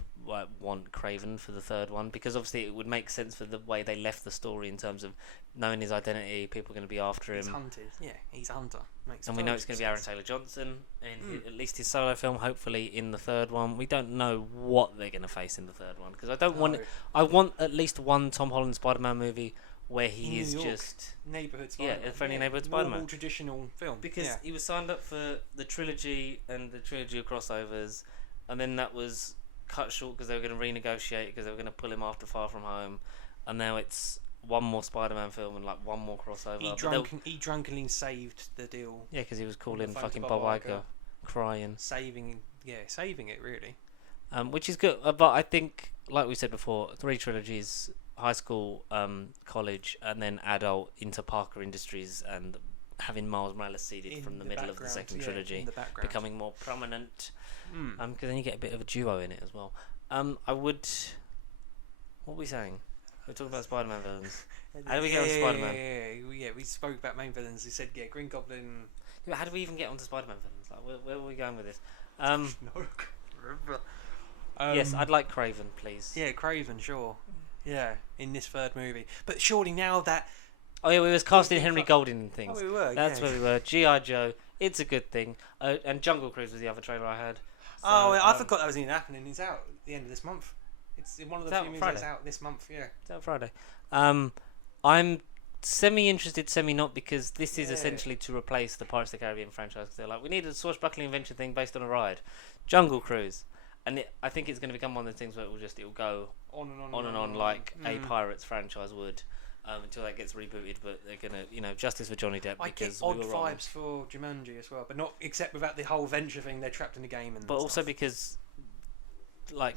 want Craven for the third one because obviously it would make sense for the way they left the story in terms of knowing his identity, people are going to be after him. He's hunted. Yeah, he's a hunter. And we know it's going to be Aaron Taylor Johnson in at least his solo film. Hopefully in the third one, we don't know what they're going to face in the third one because I don't want. I want at least one Tom Holland Spider-Man movie where he In is New York. just Neighborhood Spider-Man. a friendly neighborhood Normal, Spider-Man. traditional film. because he was signed up for the trilogy and the trilogy of crossovers, and then that was cut short because they were going to renegotiate because they were going to pull him after Far From Home, and now it's one more Spider-Man film and like one more crossover. He drunkenly saved the deal. Yeah, because he was calling phone to fucking Bob Bob Iger. Iger, crying. Saving it really. Which is good, but I think, like we said before, 3 trilogies: high school, college, and then adult into Parker Industries, and having Miles Morales seeded from the middle of the second trilogy, in the background. becoming more prominent. Mm. Because then you get a bit of a duo in it as well. I would. What are we saying? We're talking about Spider-Man villains. How do we get on Spider-Man? Yeah, we spoke about main villains. He said, Green Goblin. Yeah, how do we even get onto Spider-Man villains? Like, where were we going with this? Yes, I'd like Craven, please. Yeah, Craven, sure. Yeah, in this third movie. But surely now that... Oh yeah, we was casting Henry Golding and things. Oh, we were, That's where we were. G.I. Joe, It's a Good Thing. And Jungle Cruise was the other trailer I had. So, I forgot that was even happening. It's out at the end of this month. It's in one of the It's out few movies Friday. that's out this month, yeah. It's out Friday. I'm semi-interested, semi-not, because this is Yeah. essentially to replace the Pirates of the Caribbean franchise. 'Cause they're like, we need a swashbuckling adventure thing based on a ride. Jungle Cruise. And I think it's going to become one of the things where it'll go On and on like a Pirates franchise would, until that gets rebooted. But they're gonna, justice for Johnny Depp, I get because odd we were wrong. vibes for Jumanji as well, but not except without the whole venture thing. They're trapped in the game, and But also stuff. because, like,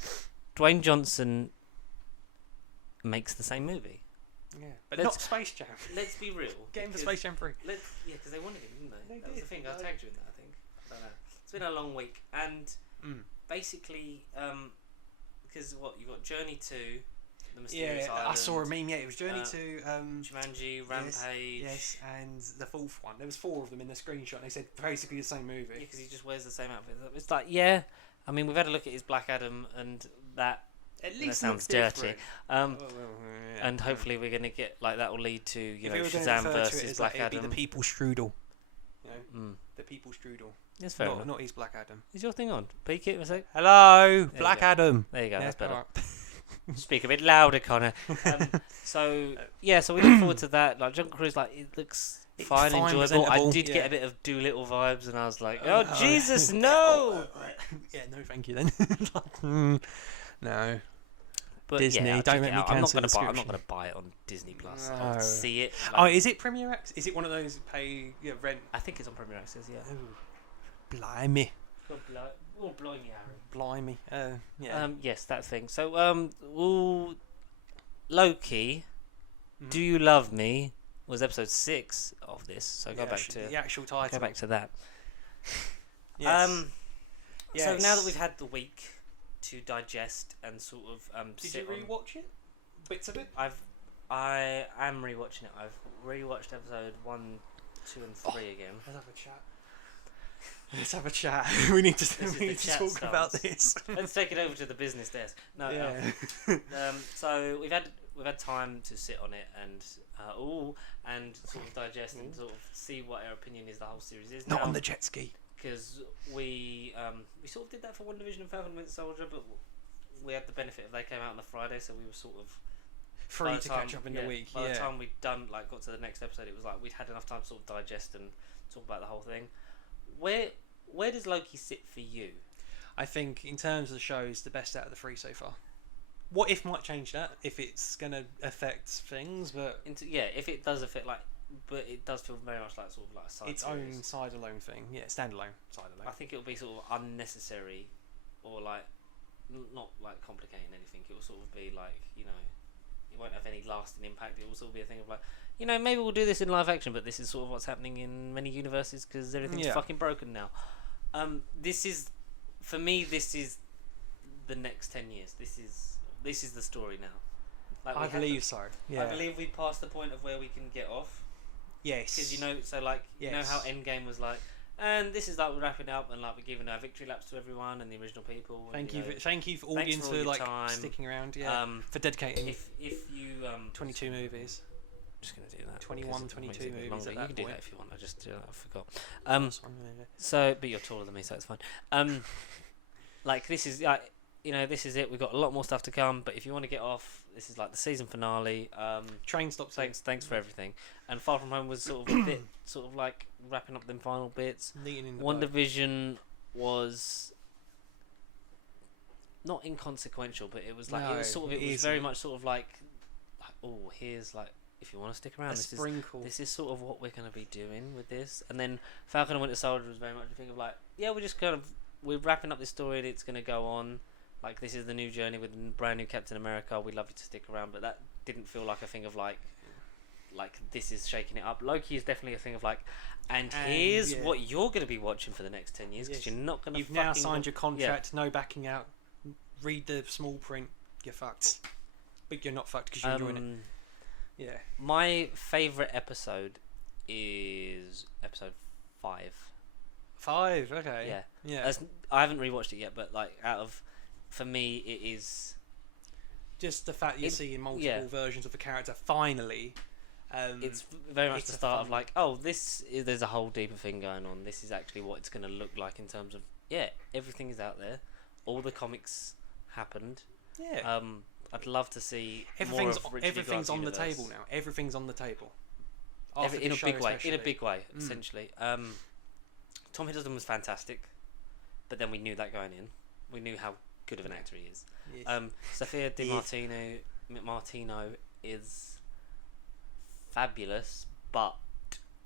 Dwayne Johnson makes the same movie. Yeah, but Let's- not Space Jam. Let's be real. Get him for because- Space Jam 3. because they wanted him, didn't they? They That was did, the thing. yeah. I tagged you in that, I think. I don't know. It's been a long week, and basically, because you've got Journey to the Mysterious Yeah, Island. I saw a meme. Yeah, it was Journey to Jumanji, Rampage. Yes, and the fourth one. There was 4 of them in the screenshot. And they said basically the same movie. Because he just wears the same outfit. It's like, yeah. I mean, we've had a look at his Black Adam, and that At that least sounds looks dirty. different. And hopefully we're going to get, like, that will lead to, If we were gonna Shazam refer to it versus as Black it'd be Adam. the People Strudel. Mm. The People Strudel. It's fair Not, enough. not his Black Adam. Is your thing on? Peek it a sec. Hello, you Black go. Adam. There you go, Yeah, that's better. alright. Speak a bit louder, Connor. So we look forward to that. Like, Jungle Cruise, like, it looks It's fine, fine, enjoyable. I presentable, did yeah. get a bit of Doolittle vibes, and I was like, Oh, oh, Jesus, no! Yeah, no, thank you then. No. But Disney, yeah, I'll don't check make it me out. I'm not cancel gonna buy. I'm not subscription. gonna buy it on Disney Plus. No. I'll see it. Oh, Like, is it Premier Access? Is it one of those pay rent? I think it's on Premier Access. Yeah. Blimey. Oh, blimey, Harry. Blimey. Yeah. Yes, that thing. So, Loki, Mhm. Do You Love Me was episode 6 of this. So go Yeah, back sh- to the actual title. go back to that. Yes. So now that Yes. we've had the week to digest and sort of Did sit you on, rewatch it? Bits of it. I am rewatching it. I've rewatched episode 1, 2, and 3 again. Let's have a chat. Let's have a chat. we need to, This is we the need to chat talk about stance. this. Let's take it over to the business desk. No, Yeah. so we've had time to sit on it and sort of digest and sort of see what our opinion is. The whole series is Not now, on the jet ski. because we sort of did that for One Division and Falcon and Winter Soldier, but we had the benefit of they came out on the Friday, so we were sort of Free by the to time- catch up in yeah, the week. By Yeah. the time we'd done, like, got to the next episode, it was like we'd had enough time to sort of digest and talk about the whole thing. Where does Loki sit for you? I think in terms of the show, it's the best out of the 3 so far. What if might change that if it's gonna affect things, but If it does affect, like, but it does feel very much like sort of like a side its series. own side alone thing. Yeah, standalone side alone. I think it'll be sort of unnecessary, or like not like complicating anything. It will sort of be like, it won't have any lasting impact. It will sort of be a thing of like, maybe we'll do this in live action, but this is sort of what's happening in many universes because everything's Yeah. fucking broken now. This is, for me, this is the next 10 years. This is the story now. Like, I believe so. Yeah. I believe we passed the point of where we can get off. Yes. Because so like you know Yes. how Endgame was like, and this is like we're wrapping up and like we're giving our victory laps to everyone and the original people. And, Thank you. know, Thank you for thanks audience for all for your like time. sticking around. Yeah. For dedicating if you 22 movies. I'm just gonna do that. 21, because it makes 22 it a bit movies longer. at You that can do point. that if you want. I just I forgot. Sorry. So but you're taller than me, so it's fine. Like this is like this is it. We've got a lot more stuff to come. But if you want to get off, this is like the season finale. Train stops. Thanks for everything. And Far From Home was sort of a bit, sort of like wrapping up them final bits. One Division was not inconsequential, but it was like No, it was sort of it was very isn't. much sort of like oh, here's like if you want to stick around, A sprinkle. this is sort of what we're going to be doing with this. And then Falcon and Winter Soldier was very much a thing of like, yeah, we're wrapping up this story and it's going to go on. Like, this is the new journey with a brand new Captain America. We'd love you to stick around, but that didn't feel like a thing of like this is shaking it up. Loki is definitely a thing of like, and here's yeah. what you're going to be watching for the next 10 years because Yes. you're not going to. You've now signed your contract. No backing out. Read the small print. You're fucked. But you're not fucked because you're enjoying it. Yeah. My favourite episode is episode 5. 5. Okay. Yeah. Yeah. I haven't rewatched it yet, but like for me, it is Just the fact you're seeing multiple yeah. versions of a character finally. It's very much it's the a start fun- of like, there's a whole deeper thing going on. This is actually what it's going to look like in terms of everything is out there. All the comics happened. Yeah. I'd love to see Everything's more of Richard E. everything's Grant's on universe. the table now. Everything's on the table. In a big way. Mm. Essentially. Tom Hiddleston was fantastic, but then we knew that going in. We knew how good of an actor he is. Yes. Sophia Di Yes. Martino is fabulous, but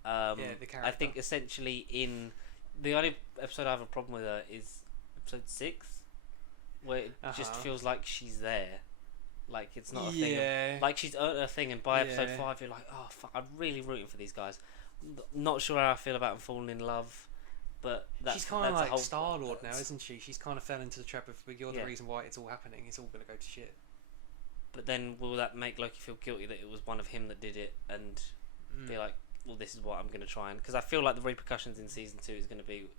the I character. think essentially in the only episode I have a problem with her is episode 6, where it just Uh-huh. feels like she's there, like it's not a Yeah. thing, like she's earned her thing, and by episode Yeah. 5 you're like, oh fuck, I'm really rooting for these guys. Not sure how I feel about them falling in love, but She's kind of that's a like whole, Star-Lord now, isn't she? She's kind of fell into the trap of, you're Yeah. the reason why it's all happening. It's all going to go to shit. But then will that make Loki feel guilty that it was one of him that did it, and be like, well, this is what I'm going to try and... Because I feel like the repercussions in season 2 is going to be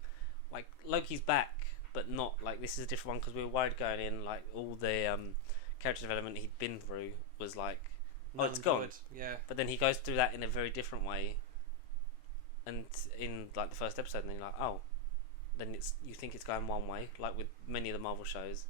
like Loki's back, but not like this is a different one, because we were worried going in, like all the character development he'd been through was like, Null it's and gone. void. Yeah. But then he goes through that in a very different way, and in like the first episode, and then you're like, oh, then you think it's going one way, like with many of the Marvel shows.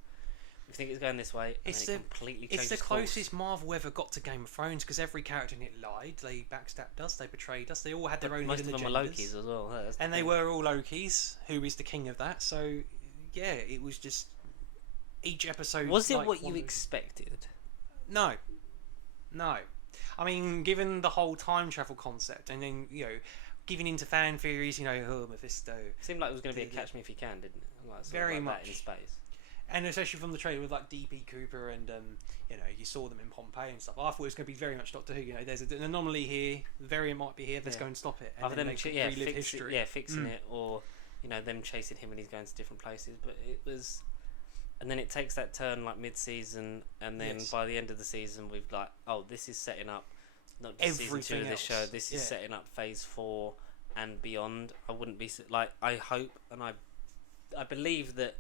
You think it's going this way, and It's then it completely changes It's the course. closest Marvel ever got to Game of Thrones, because every character in it lied, they backstabbed us, they betrayed us, they all had their own Most of hidden them are agendas. Lokis as well. That's the And they thing. were all Lokis, who is the king of that. So, yeah, it was just each episode. Was it like, what you one- expected? No. I mean, given the whole time travel concept, and then giving into fan theories, oh, Mephisto, Seemed like it was going to be a Did Catch Me If You Can, didn't it? Like, sort of Very like much. that in space. and especially from the trailer with like DP Cooper and you saw them in Pompeii and stuff. I thought it was going to be very much Doctor Who. There's an anomaly here, the variant might be here. Let's Yeah. go and stop it. And Other then than they could relive history. fixing it, or them chasing him and he's going to different places. But it was, and then it takes that turn like mid-season, and then Yes. by the end of the season, we've like, oh, this is setting up not just season 2 Everything of this show. else. This Yeah. is setting up phase 4 and beyond. I wouldn't be like, I hope and I believe that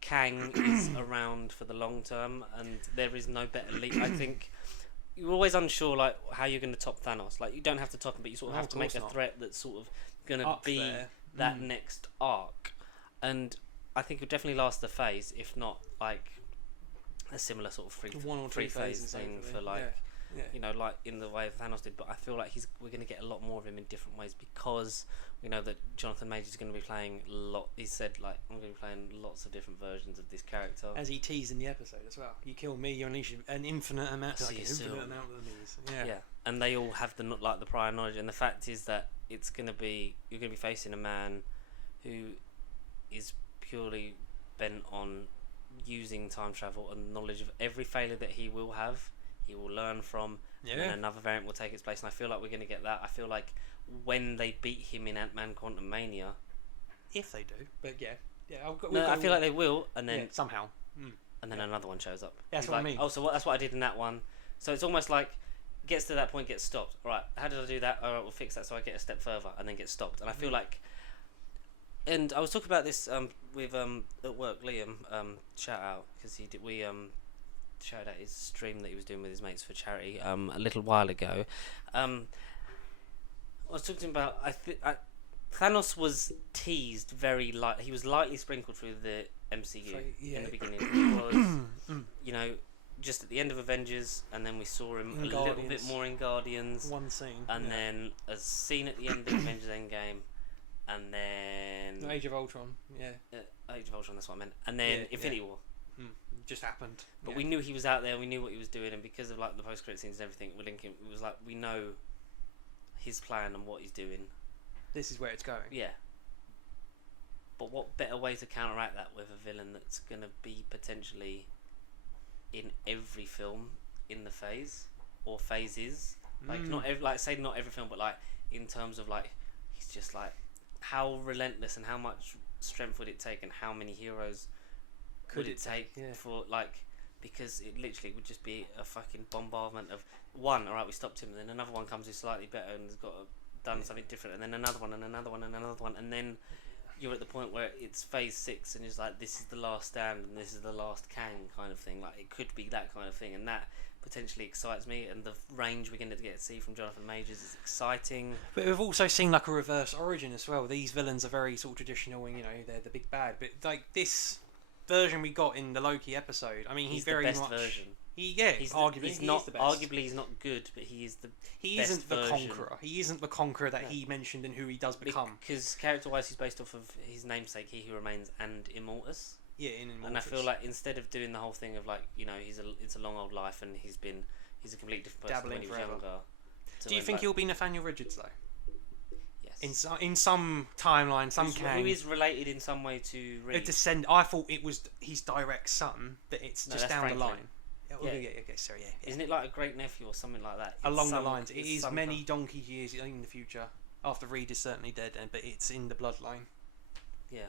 Kang is around for the long term, and there is no better lead. I think you're always unsure like how you're going to top Thanos. Like you don't have to top him, but you sort of No, have of to make course a not. threat that's sort of going to Up be there. that next arc. And I think it'll definitely last the phase, if not like a similar sort of One or two phase phases thing hopefully. for like Yeah. like in the way Thanos did. But I feel like we're going to get a lot more of him in different ways, because we know that Jonathan Majors is going to be playing a lot. He said like, I'm going to be playing lots of different versions of this character. As he teased in the episode as well. You kill me, you unleash an infinite amount, See like an you infinite soon. amount of enemies. Yeah, and they all have the prior knowledge, and the fact is that you're going to be facing a man who is purely bent on using time travel and knowledge of every failure that he will have. He will learn from, and then another variant will take its place. And I feel like we're going to get that. I feel like when they beat him in Ant-Man Quantumania, If they do, but yeah, I feel like they will, and then somehow. and then another one shows up. That's He's what I like, mean. Oh, so that's what I did in that one. So it's almost like gets to that point, gets stopped. All right, how did I do that? All right, we'll fix that so I get a step further, and then get stopped. And I feel like, and I was talking about this with at work, Liam. Shout out, because we shouted out his stream that he was doing with his mates for charity a little while ago. I was talking to him about Thanos was teased very light. He was lightly sprinkled through the MCU in the beginning. He was, just at the end of Avengers, and then we saw him In a little bit Guardians. more in Guardians, One scene. and then a scene at the end of Avengers Endgame, and then Age of Ultron. Yeah. Age of Ultron. That's what I meant. And then Yeah, Infinity War. Just happened. But we knew he was out there. We knew what he was doing, and because of like the post-credit scenes and everything, we're linking. It was like we know his plan and what he's doing. This is where it's going. Yeah. But what better way to counteract that with a villain that's gonna be potentially in every film in the phase or phases? Like not every film, but like in terms of like he's just like how relentless and how much strength would it take and how many heroes would it take for like because it literally would just be a fucking bombardment of one. All right, we stopped him, and then another one comes who's slightly better and has got done something different, and then another one, and another one, and another one, and then you're at the point where it's phase 6, and it's like this is the last stand, and this is the last Kang kind of thing. Like it could be that kind of thing, and that potentially excites me. And the range we're going to get to see from Jonathan Majors is exciting. But we've also seen like a reverse origin as well. These villains are very sort of traditional, and they're the big bad. But like this version we got in the Loki episode, I mean, he's very the best much version. He's arguably not the best. Arguably, he's not good, but he is the. He best isn't the version. conqueror. He isn't the conqueror that he mentioned and who he does become. Because character-wise, he's based off of his namesake, He Who Remains, and Immortus. Yeah, in Immortus. And I feel like instead of doing the whole thing of like it's a long old life and he's a completely different person Dabbling when he was forever. younger. Do you think he'll be Nathaniel Richards though? Yes. In some timeline, some Kang. Who is related in some way to A Reed. descend. I thought it was his direct son, but it's No, just that's down Franklin. the line. Yeah. Okay, sorry, yeah. Isn't it like a great nephew or something like that? Along the It's lines, it is some many kind- donkey years in the future. After Reed is certainly dead, but it's in the bloodline. Yeah,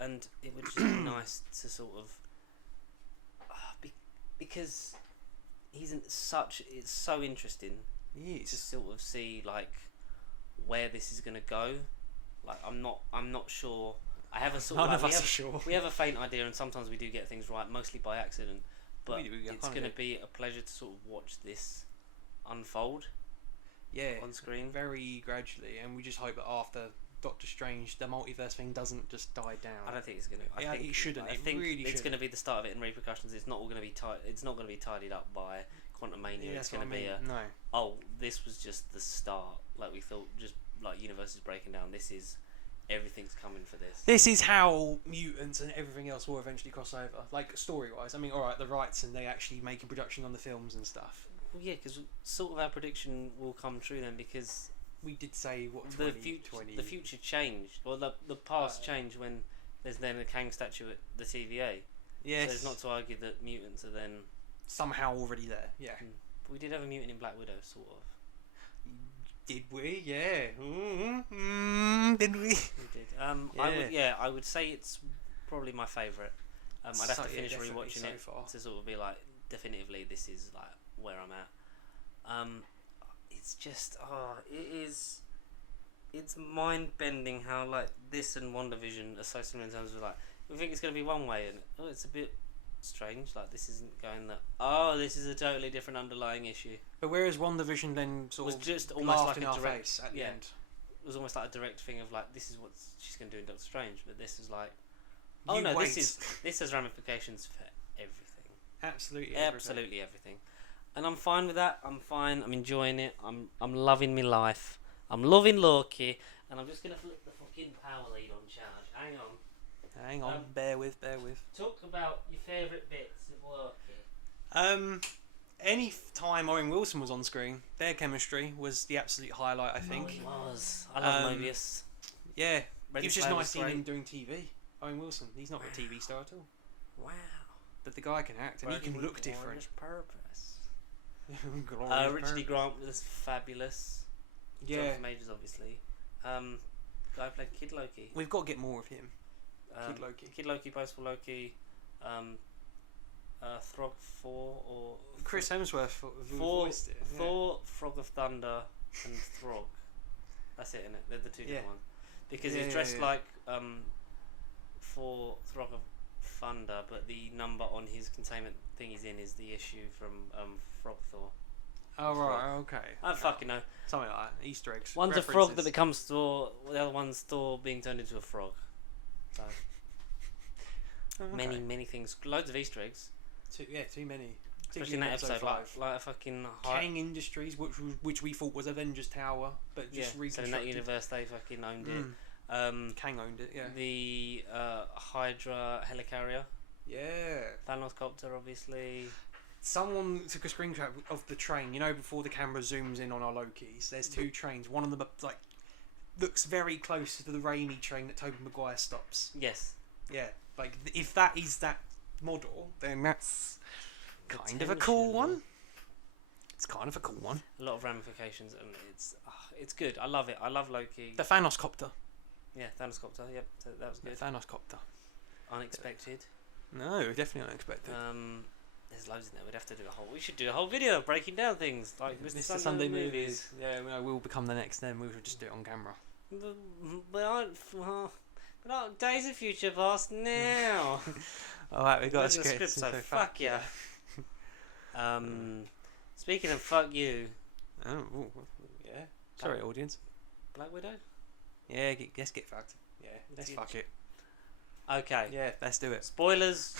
and it would just be nice to sort of because it's so interesting He to is. sort of see like where this is gonna go. Like I'm not sure. I have a sort None of of like, us are sure. we have a faint idea, and sometimes we do get things right, mostly by accident. But We do, yeah, it's kinda gonna do. be a pleasure to sort of watch this unfold Yeah, on screen. very gradually, and we just hope that after Doctor Strange, the multiverse thing doesn't just die down. I don't think it's gonna. Yeah, I think it shouldn't. I It think really it's shouldn't. gonna be the start of it in repercussions. It's not all gonna be It's not gonna be tidied up by Quantum Mania. Yeah, It's that's what gonna I mean. be No. this was just the start. Like we thought, just like universes breaking down. This is everything's coming for this. This is how mutants and everything else will eventually cross over. Like story-wise, I mean, all right, the rights and they actually making production on the films and stuff. Well, yeah, because sort of our prediction will come true then because We did say what the 2020. future changed. Well, the past changed when there's then a Kang statue at the TVA. Yes. So it's not to argue that mutants are then. Somehow already there. Yeah. But we did have a mutant in Black Widow, sort of. Did we? Yeah. Did we? We did. I would say it's probably my favourite. I'd have to finish definitely rewatching so it far. to sort of be like, definitively, this is like where I'm at. It's just, it's mind bending how like this and WandaVision are so similar in terms of like we think it's going to be one way and it's a bit strange. Like this isn't going that. This is a totally different underlying issue. But whereas WandaVision then sort Was of just almost laughed like in a our direct- face at the yeah. end. It was almost like a direct thing of like this is what she's going to do in Doctor Strange, but this is like You wait. this has ramifications for everything. Absolutely. Absolutely everything. And I'm fine with that. I'm fine. I'm enjoying it. I'm loving my life. I'm loving Loki. And I'm just gonna flip the fucking power lead on charge. Hang on. Hang on. Bear with. Talk about your favourite bits of Loki. Any time Owen Wilson was on screen, their chemistry was the absolute highlight. I think. It was. I love Mobius. Yeah. Ready It was just Player nice seeing great. him doing TV. Owen Wilson. He's not a TV star at all, Wow. but the guy can act and he can Burning look different. glorious Purpose. Glorious Richard D. purpose. Grant was fabulous. Yeah. Jonathan Majors, obviously. Guy who played Kid Loki. We've got to get more of him. Kid Loki. Kid Loki, Boastful Loki, Throg 4 or Chris Hemsworth who Thor, voiced it. Yeah. Thor, Frog of Thunder, and Throg. That's it, innit? They're the two different Yeah. ones. Because Yeah, he's dressed yeah. like for Throg of Thunder, but the number on his containment thing he's in is the issue from Frog Thor. Oh right, okay. I don't fucking know. Something like that. Easter eggs. One's a frog that references. becomes Thor, the other one's Thor being turned into a frog. So Okay. many things, loads of Easter eggs. Too many. Especially in that episode, like a fucking Kang Industries, which we thought was Avengers Tower, but just so in reconstructed. that universe they fucking owned it. Kang owned it, yeah. The Hydra helicarrier, Yeah. Thanos copter, obviously. Someone took a screenshot of the train. You know, before the camera zooms in on our Lokis, there's two trains. One of them like looks very close to the Raimi train that Tobey Maguire stops. Yes, Yeah, like if that is that model, then that's kind of a cool one. It's kind of a cool one. a lot of ramifications, and it's good. I love it. I love Loki. The Thanos copter. Yeah, Thanos copter. Yep, so that was The good. Thanos copter. Unexpected. No, definitely unexpected. There's loads in there. We'd have to do a whole. We should do a whole video breaking down things like Mr. Sunday movies. movies. Yeah, we'll become the next. Then we should just do it on camera. But aren't Days of Future Past now? All right, we got a Where's the script. so fuck yeah. Speaking of fuck you, Oh, ooh, yeah. Sorry, audience. Black Widow. Yeah, let's get fucked. Yeah, let's get- fuck it. Okay. Yeah, let's do it. Spoilers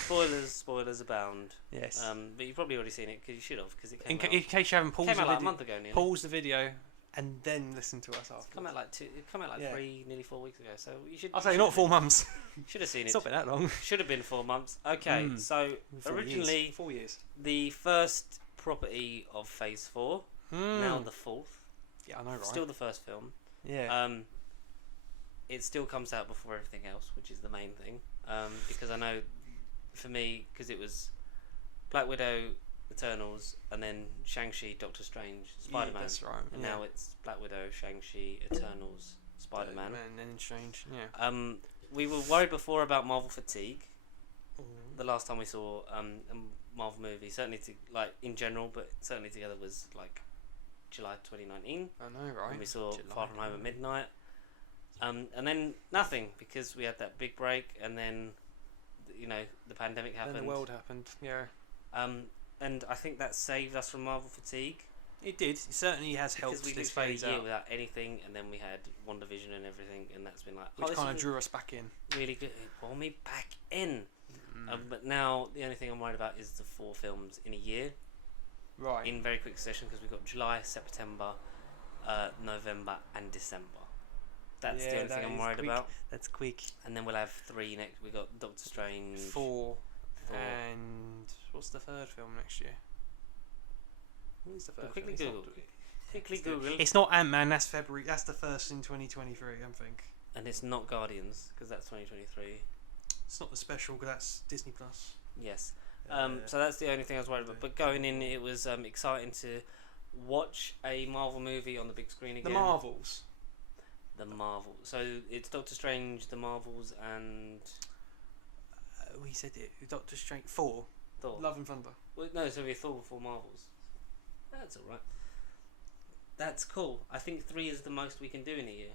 abound. Yes. But you've probably already seen it because you should have because it In came out. case you haven't paused Came the out like a video, month ago nearly. pause the video and then listen to us after. Come out like Yeah. 3, nearly 4 weeks ago. So you should. I'll say not 4 months. Should have seen it. It's not been that long. Should have been 4 months. Okay, Mm. so 4 originally years. 4 years. the first property of Phase 4, now the fourth. Yeah, I know, right? Still the first film. Yeah. It still comes out before everything else, which is the main thing. Because I know, for me, because it was Black Widow, Eternals, and then Shang-Chi, Doctor Strange, Spider-Man. Yeah, that's right. And yeah. now it's Black Widow, Shang-Chi, Eternals, Spider-Man. And then Strange. Yeah. We were worried before about Marvel fatigue. The last time we saw a Marvel movie, certainly in general, but certainly together was like July 2019. I know, right? When we saw July, Far From Home at yeah. midnight. And then nothing because we had that big break, and then the pandemic happened. Then the world happened. Yeah. And I think that saved us from Marvel fatigue. It did. It certainly has helped Because we this literally phase had a year out, without anything, and then we had WandaVision and everything, and that's been like which this kind of is drew us back in. really good. It brought me back in. But now the only thing I'm worried about is the 4 films in a year, Right. in very quick succession, because we've got July, September, November, and December. That's the Yeah, only that thing I'm is worried quick. about. That's quick. And then we'll have 3 next. We got Doctor Strange. 4. Thor. And what's the third film next year? What is the third quickly film? Google. Quickly Google. It's not Ant-Man. That's February. That's the first in 2023. I think. And it's not Guardians because that's 2023. It's not the special because that's Disney Plus. Yes. So that's the only thing I was worried about. But going in, it was exciting to watch a Marvel movie on the big screen again. The Marvels. The Marvel. So it's Doctor Strange, the Marvels, and We said it. Doctor Strange 4. Thor. Love and Thunder. Well, no, so we Thor before Marvels. That's all right. That's cool. I think 3 is the most we can do in a year,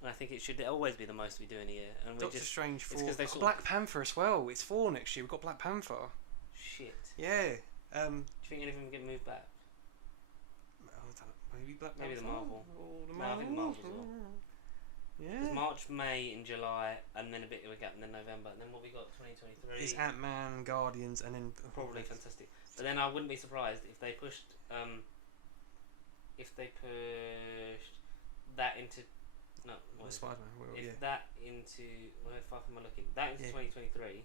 and I think it should always be the most we do in a year. And we're Doctor just Strange 4. 'cause they've Got sort Black Panther as well. It's 4 next year. We've got Black Panther. shit. Yeah. Do you think any of them get moved back? Maybe Black Maybe the Panther? Marvel. Or the No, I think the Marvel as well. Yeah. There's March, May, and July, and then a bit of a gap, and then November, and then what we got 2023. It's Ant-Man, Guardians, and then Probably fantastic. But then I wouldn't be surprised if they pushed that into what is it? Spider-Man. Well, If yeah. that into where the fuck am I looking? That into Yeah. 2023,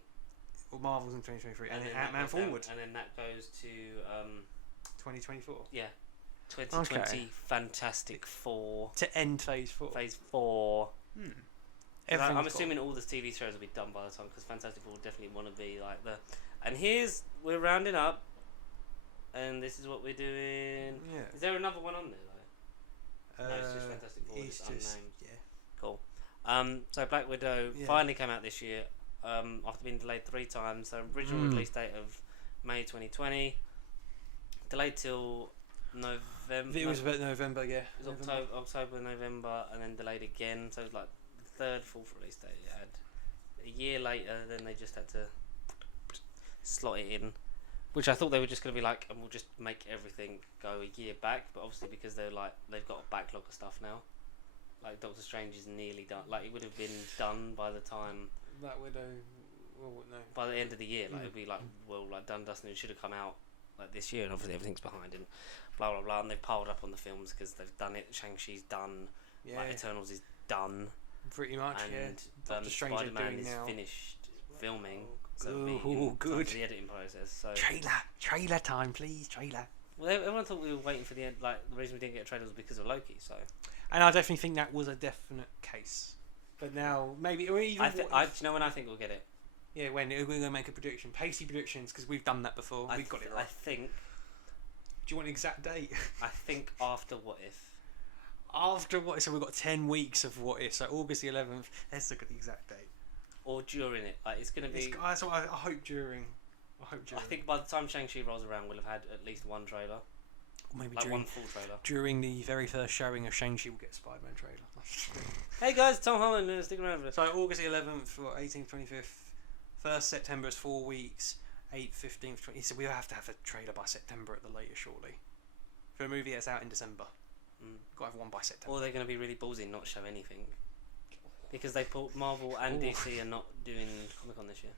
Or Marvels in 2023, and then that Ant-Man goes down, forward and then that goes to 2024 2020 Fantastic Four to end Phase 4. Phase 4. I'm Everything's assuming all the TV shows will be done by the time because Fantastic Four will definitely want to be like the. And we're rounding up, and this is what we're doing. Yeah. Is there another one on there though? No, it's just Uh, Fantastic Four. It's It's just unnamed. yeah. Cool. So Black Widow Yeah. finally came out this year. After being delayed 3 times. So original release date of May 2020. Delayed till November. It was about November, yeah. It was October, November, and then delayed again. So it was like the 3rd, 4th release date. It had a year later. Then they just had to slot it in, which I thought they were just going to be like, and we'll just make everything go a year back. But obviously, because they've got a backlog of stuff now. Like Doctor Strange is nearly done. Like it would have been done by the time. Black Widow. Well, no. By the end of the year, like it'd be like done, dusted. It should have come out like this year, and obviously everything's behind and blah blah blah. And they've piled up on the films because they've done it. Shang-Chi's done. Yeah. Like Eternals is done. Pretty much, yeah. And Doctor Strange are Spider-Man doing is now. finished filming. Oh, So it'll be ooh, in good. time for the editing process. So Trailer time, please, trailer. well, everyone thought we were waiting for the end. Like the reason we didn't get a trailer was because of Loki. So And I definitely think that was a definite case. But now, maybe, or even... do you know when I think we'll get it? yeah, when we're going to make a prediction. Pacey predictions, because we've done that before. We've got it I right. think. Do you want an exact date? I think after What If. After What If, so we've got 10 weeks of What If, so August the 11th. Let's look at the exact date. or during it. Like it's gonna be. That's what I hope during. I think by the time Shang-Chi rolls around, we'll have had at least one trailer, Or maybe like during one full trailer. during the very first showing of Shang-Chi, we'll get a Spider-Man trailer. Hey guys, Tom Holland, stick around for this. So August 11th, or 18th, 25th, 1st September is 4 weeks. 8th, 15th, 20th. So we'll have to have a trailer by September at the latest, surely. For a movie that's out in December. Got to have one by September. Or they're going to be really ballsy and not show anything. Because they put Marvel and DC are not doing Comic-Con this year.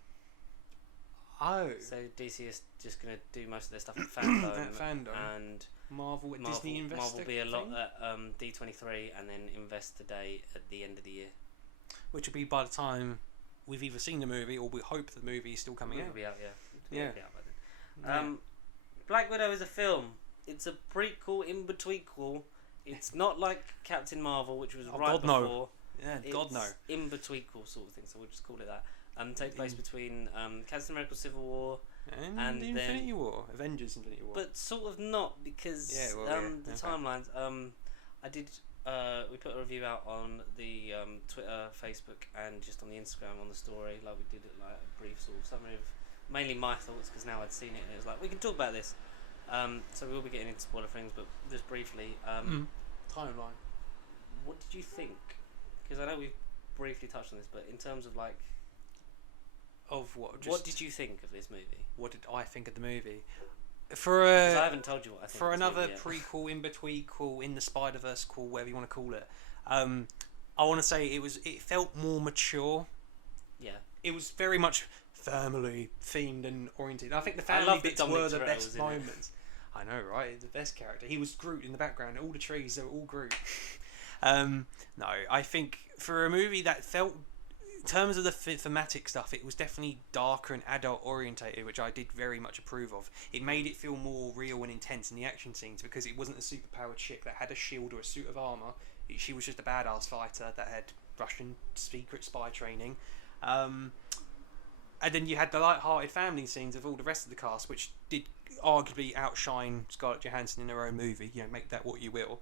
Oh. So DC is just going to do most of their stuff at Fandom. At Fandom. And Marvel at Disney Investor. Marvel will be a lot at D23 and then Investor Day at the end of the year. Which will be by the time we've either seen the movie or we hope the movie is still coming out. It'll be out, yeah. Yeah. It'll be out by then. Black Widow is a film. It's a prequel in betweenquel. It's not like Captain Marvel, which was right God, before. no. Yeah, It's God no. in betweenquel sort of thing, so we'll just call it that. Takes place between Captain America: Civil War And then Infinity War. Avengers Infinity War. but sort of not because the timelines. I did. We put a review out on the Twitter, Facebook, and just on the Instagram on the story. Like we did it like a brief sort of summary of mainly my thoughts because now I'd seen it and it was like we can talk about this. So we will be getting into spoiler things, but just briefly. Timeline. What did you think? Because I know we've briefly touched on this, but in terms of like, Of what? what did you think of this movie? What did I think of the movie? For 'Cause I haven't told you what I think. for of this another movie yet. prequel, in between call, in the Spider-Verse call, whatever you want to call it, I want to say it felt more mature. Yeah. It was very much family themed and oriented. I think the I family love that bits Dominic were the Toretto best was in it. moments. I know, right? The best character. He was Groot in the background. All the trees are all Groot. No, I think for a movie that felt, in terms of the thematic stuff, it was definitely darker and adult orientated, which I did very much approve of. It made it feel more real and intense in the action scenes because it wasn't a superpowered chick that had a shield or a suit of armor. She was just a badass fighter that had Russian secret spy training. And then you had the light-hearted family scenes of all the rest of the cast, which did arguably outshine Scarlett Johansson in her own movie. You know, make that what you will.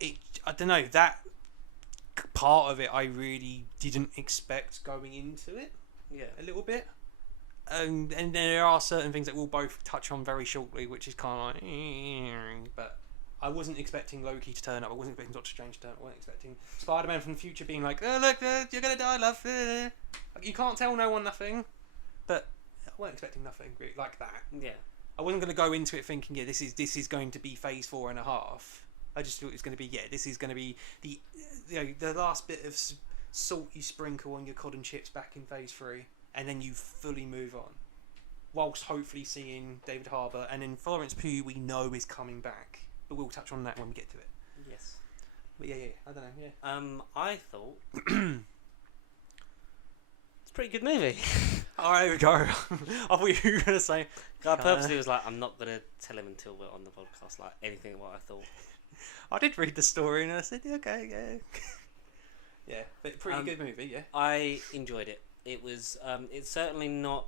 I don't know, that part of it I really didn't expect going into it. Yeah. A little bit. And there are certain things that we'll both touch on very shortly, which is kind of like, but I wasn't expecting Loki to turn up. I wasn't expecting Doctor Strange to turn up. I wasn't expecting Spider-Man from the future being like, oh, look, you're gonna die, love. You can't tell no one nothing. But I wasn't expecting nothing really like that. Yeah. I wasn't going to go into it thinking, yeah, this is going to be phase 4.5. I just thought it was going to be, this is going to be the last bit of salt you sprinkle on your cod and chips back in phase 3, and then you fully move on. Whilst hopefully seeing David Harbour, and then Florence Pugh we know is coming back, but we'll touch on that when we get to it. Yes. But yeah, I don't know, yeah. I thought it's a pretty good movie. Alright, here we go. I thought you were going to say... I purposely was like, I'm not going to tell him until we're on the podcast, like, anything what I thought. I did read the story and I said, okay, yeah. Yeah, but pretty good movie, yeah. I enjoyed it. It was, it's certainly not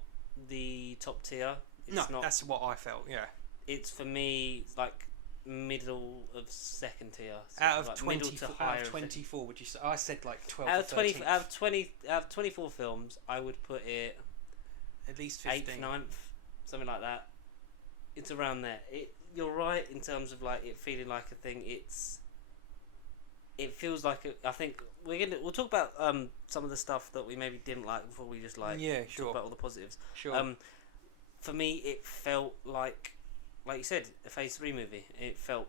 the top tier. It's not, that's what I felt, yeah. It's, for me, like, middle of second tier. So Out of like 24, would you say? I said like 12 out of 13th. Out of 24 films, I would put it At least 15. 8th, 9th, something like that. It's around there. You're right in terms of like it feeling like a thing. It feels like I think we'll talk about some of the stuff that we maybe didn't like before we just like talk about all the positives. Sure. For me, it felt like you said, a phase 3 movie. It felt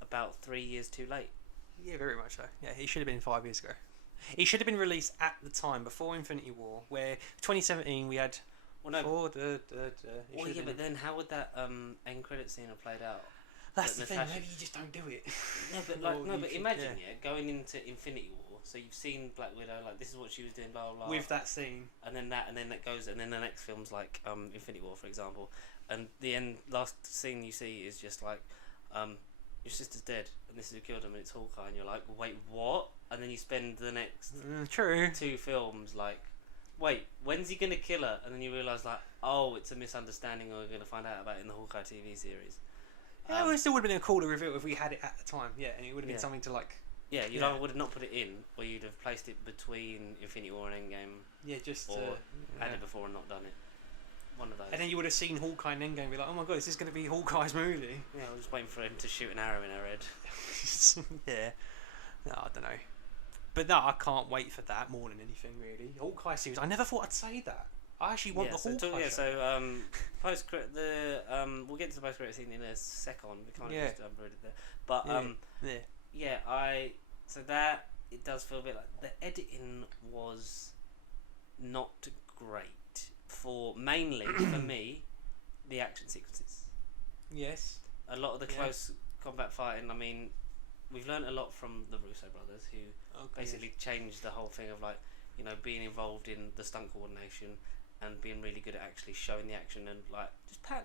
about 3 years too late. Yeah, very much so. Yeah, it should have been 5 years ago. It should have been released at the time before Infinity War, where 2017 we had. Well, no. Well, yeah, but then how would that end credit scene have played out? That's the Natasha... thing. Maybe you just don't do it. No, but imagine going into Infinity War. So you've seen Black Widow, like this is what she was doing, blah blah blah. With that scene. And then that goes, and then the next film's like Infinity War, for example, and the last scene you see is just like, your sister's dead, and this is who killed him, and it's Hawkeye, and you're like, wait, what? And then you spend the next true 2 films like, wait, when's he gonna kill her? And then you realise like, oh, it's a misunderstanding, or we're gonna find out about it in the Hawkeye TV series. Yeah, well, it still would have been a cooler reveal if we had it at the time. Yeah, and it would have been something to like Yeah, you'd Yeah. either would have not put it in, or you'd have placed it between Infinity War and Endgame, Yeah, just or yeah. added before and not done it. One of those. And then you would have seen Hawkeye and Endgame and be like, oh my god, is this going to be Hawkeye's movie? Yeah, I was just waiting for him to shoot an arrow in her head. Yeah. No, I don't know. But no, I can't wait for that more than anything, really. Hawkeye series. I never thought I'd say that. I actually want the Hawkeye show. Post we'll get to the post credit scene in a second. We can't Yeah. just unbread it there. But Yeah. so that it does feel a bit like the editing was not great for mainly for me the action sequences. Yes. A lot of the close combat fighting. I mean, we've learned a lot from the Russo brothers, who basically changed the whole thing of, like, you know, being involved in the stunt coordination and being really good at actually showing the action and, like,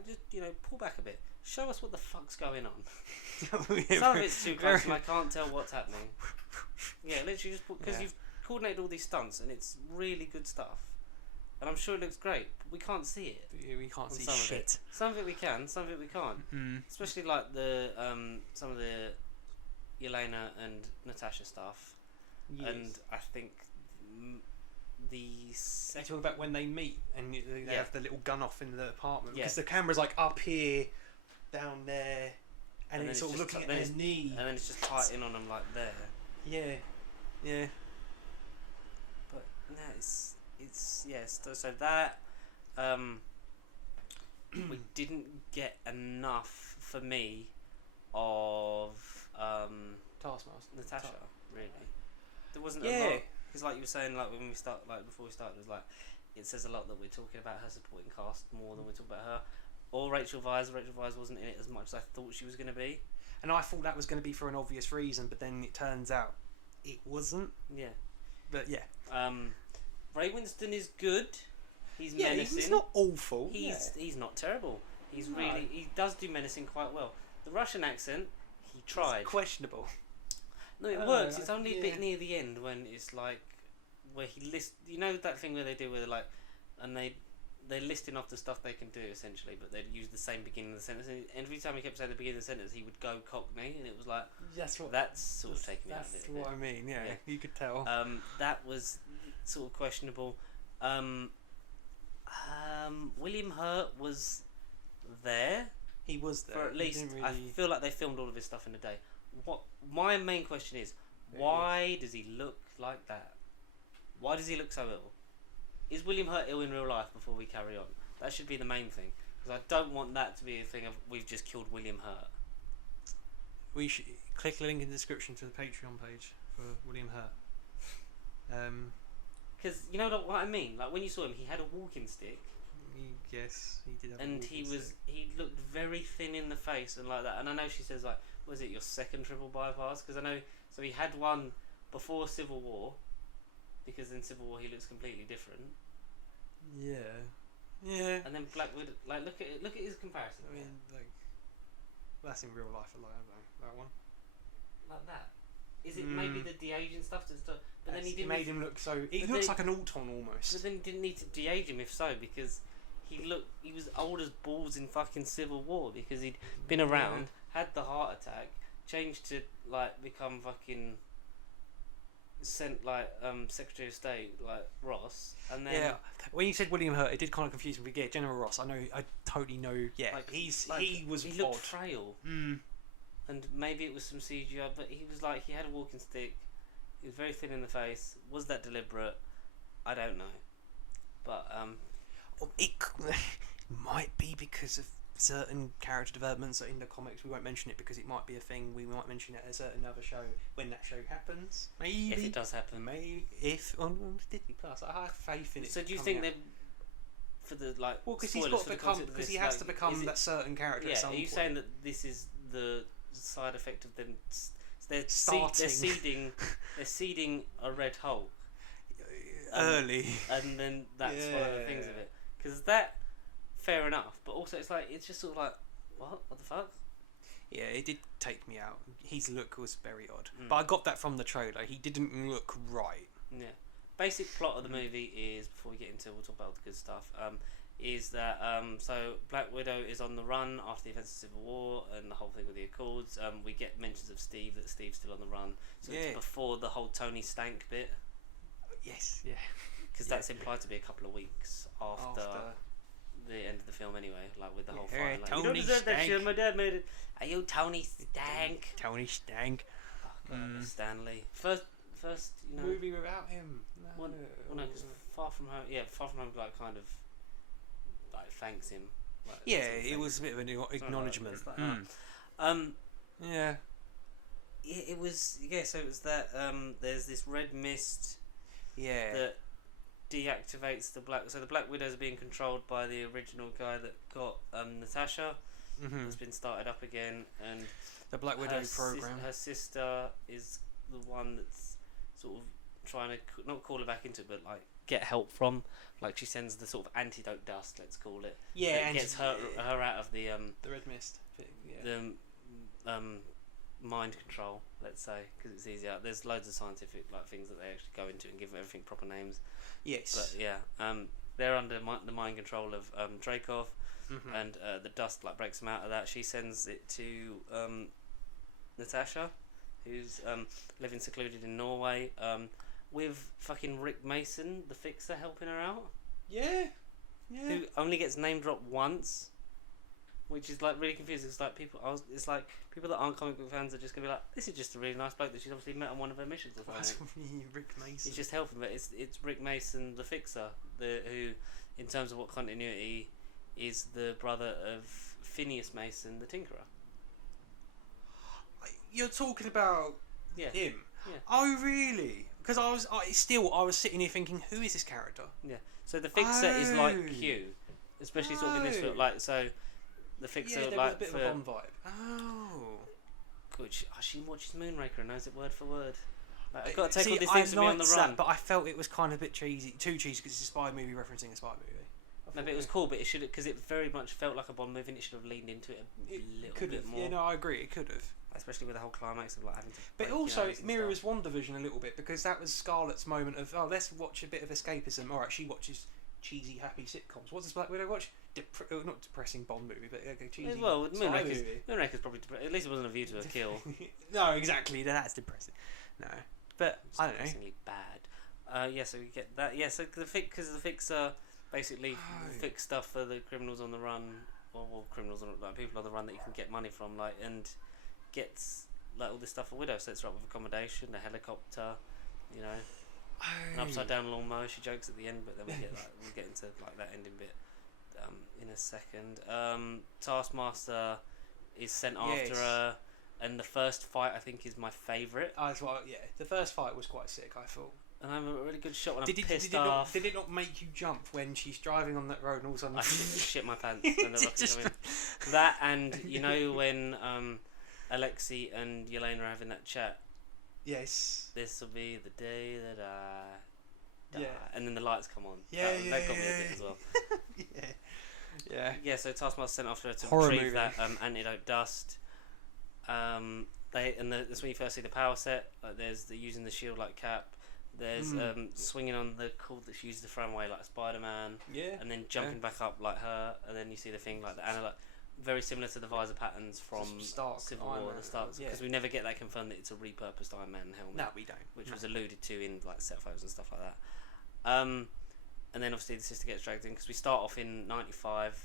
just you know, pull back a bit, show us what the fuck's going on. Some of it's too close and I can't tell what's happening. Yeah, literally just because you've coordinated all these stunts and it's really good stuff, and I'm sure it looks great, but we can't see it. We can't see some shit. Of it. Some of it we can, some of it we can't. Especially like the some of the Yelena and Natasha stuff. Yes. And I think the You second. talking about when they meet and they have the little gun off in the apartment, because Yeah. the camera's like up here, down there, and then it's sort of just looking then at it's- their knee. And then it's just tight in on them like there. Yeah. Yeah. But no, it's yes. So that we didn't get enough for me of Taskmaster. Natasha, really. There wasn't a Yeah. lot, because like you were saying, like when we start, like before we started, it was like it says a lot that we're talking about her supporting cast more than we're talking about her. Or Rachel Weisz. Rachel Weisz wasn't in it as much as I thought she was going to be. And I thought that was going to be for an obvious reason, but then it turns out it wasn't. Yeah. But yeah. Ray Winston is good. He's menacing. he's not awful. He's not terrible. He's No. really, he does do menacing quite well. The Russian accent, he tried. It's questionable. No, it Oh, works. It's only a bit yeah. near the end when it's like where he lists. You know that thing where they do with, like, and they're listing off the stuff they can do essentially, but they'd use the same beginning of the sentence. And every time he kept saying the beginning of the sentence, he would go Cockney, and it was like That's what. that's sort of taking me out a That's little bit. what I mean. Yeah, Yeah. you could tell. That was sort of questionable. William Hurt was there He was there. for at He least. didn't I really- feel like they filmed all of his stuff in a day. What my main question is, why does he look like that? Why does he look so ill? Is William Hurt ill in real life before we carry on? That should be the main thing, because I don't want that to be a thing of we've just killed William Hurt. We should click the link in the description to the Patreon page for William Hurt. Because you know what I mean. Like when you saw him, he had a walking stick. Yes, he did. Have a And walking stick. he looked very thin in the face and like that. And I know she says, like, was it your second triple bypass? Because I know, so he had one before Civil War, because in Civil War he looks completely different. Yeah. Yeah. And then Blackwood, like, look at his comparison. I mean, like, that's in real life a lot, haven't they? That one. Like that. Is it maybe the de-aging stuff to stuff? But then he It didn't. made him look so. He but looks then- like an Auton almost. But then he didn't need to de-age him, if so, because he was old as balls in fucking Civil War, because he'd been around, had the heart attack, changed to like become fucking Secretary of State like Ross, and then Yeah, when you said William Hurt, it did kind of confuse me. Yeah, General Ross. I totally know. Yeah, like, he was he looked odd. frail, Mm. and maybe it was some CGI, but he was like he had a walking stick. He was very thin in the face. Was that deliberate? I don't know, but It might be because of certain character developments in the comics. We won't mention it because it might be a thing. We might mention it at a certain other show when that show happens. Maybe if it does happen, Maybe if on Disney Plus, I have faith in it. so do you coming think out. that for the like? Well, because he's spoilers got for to the become concept of because this, he has like, to become is it- that certain character. Yeah, at some are you point. saying that this is the side effect of them? They're Starting. they're seeding a red Hulk, early? and then that's one of the things of it. Because that, fair enough, but also it's like it's just sort of like what the fuck? Yeah, it did take me out. His look was very odd, Mm. but I got that from the trailer. He didn't look right. Yeah. Basic plot of the movie is, before we get into, we'll talk about all the good stuff. is that so Black Widow is on the run after the events of Civil War and the whole thing with the Accords. We get mentions of Steve, that Steve's still on the run. So Yeah. it's before the whole Tony Stank bit, Yes. Yeah. because Yeah. that's implied to be a couple of weeks after the end of the film anyway, like with the whole Yeah, fight. Like, Tony you don't deserve that Stank. shit, my dad made it. Hey, you Tony Stank. Tony Stank. Oh, God, Stanley. First, you know. Movie without him. No. Well, no, because Far From Home, Far From Home, like, kind of, like, thanks him. Like, Yeah, sort of it thing. was a bit of an acknowledgement. It's like, Yeah. it was, so it was that, there's this red mist Yeah. that deactivates the Black, so the Black Widows are being controlled by the original guy that got, Natasha, that's been started up again, and The Black Widow her program. her sister is the one that's sort of trying to not call her back into it, but like get help from. Like she sends the sort of antidote dust, let's call it. Yeah, that and gets her out of the the red mist. Yeah. the mind control, let's say, because it's easier. There's loads of scientific like things that they actually go into and give everything proper names. Yes. But yeah, they're under the mind control of Dreykov. And the dust like breaks them out of that. She sends it to Natasha, who's living secluded in Norway, with fucking Rick Mason, the Fixer, helping her out. Yeah. Yeah. Who only gets name dropped once, which is like really confusing. It's like it's like people that aren't comic book fans are just gonna be like, this is just a really nice bloke that she's obviously met on one of her missions or something. Rick Mason. He's just helping, but it's Rick Mason, the Fixer, who, in terms of what continuity, is the brother of Phineas Mason, the Tinkerer. You're talking about Yeah. him? Yeah. Oh, really? Because I was sitting here thinking, who is this character? Yeah. So the Fixer is like Oh. Q, especially sort of in this film. Oh. Like so, the Fixer Yeah, there like was a bit for of a Bond vibe. Oh. good. She watches Moonraker and knows it word for word. Like, I've got to take See, all these I things to be on the liked run. that, but I felt it was kind of a bit cheesy, too cheesy, because it's a spy movie referencing a spy movie. No, but it was cool. But it should because it very much felt like a Bond movie. And it should have leaned into it a little could bit have. more. Yeah, no, I agree. It could have. Especially with the whole climax of like having to. But break also, your nose and it mirrors stuff. WandaVision a little bit, because that was Scarlett's moment of, oh, let's watch a bit of escapism. Alright, she watches cheesy, happy sitcoms. What does Black Widow watch? Not depressing Bond movie, but a cheesy Well, spy Moonraker's movie. probably at least it wasn't A View to a Kill. No, exactly. That's depressing. No, but It's I don't know. depressingly bad. Yeah, so we get that. Yeah, so the Fixer basically Oh. fix stuff for the criminals on the run, or criminals on like people on the run that you can get money from, like, and gets like all this stuff for Widow. Sets her up with accommodation, a helicopter, you know, an upside down lawnmower. She jokes at the end, but then we'll get into like that ending bit in a second. Taskmaster is sent after Yes. her, and the first fight I think is my favourite. Yeah, the first fight was quite sick, I thought. And I'm a really good shot when Did I'm it, pissed did, it not, off. did it not make you jump when she's driving on that road and all of a sudden... I shit my pants when the rockets come in. That, and you know when Alexei and Yelena are having that chat, Yes. this will be the day that I die. Yeah. And then the lights come on. Yeah, that got me a bit as well. Yeah. Yeah. Yeah, so Taskmaster sent after her to Horror retrieve movie. that antidote dust. That's when you first see the power set. Like there's using the shield like Cap. There's swinging on the cord that she uses to throw away like Spider-Man. Yeah. And then jumping back up like her, and then you see the thing like the analog, very similar to the visor patterns from Stark Civil Iron War. Man, The Stark, yeah. because we never get that confirmed that it's a repurposed Iron Man helmet. No, we don't. Which No. was alluded to in like set photos and stuff like that. And then obviously the sister gets dragged in because we start off in '95,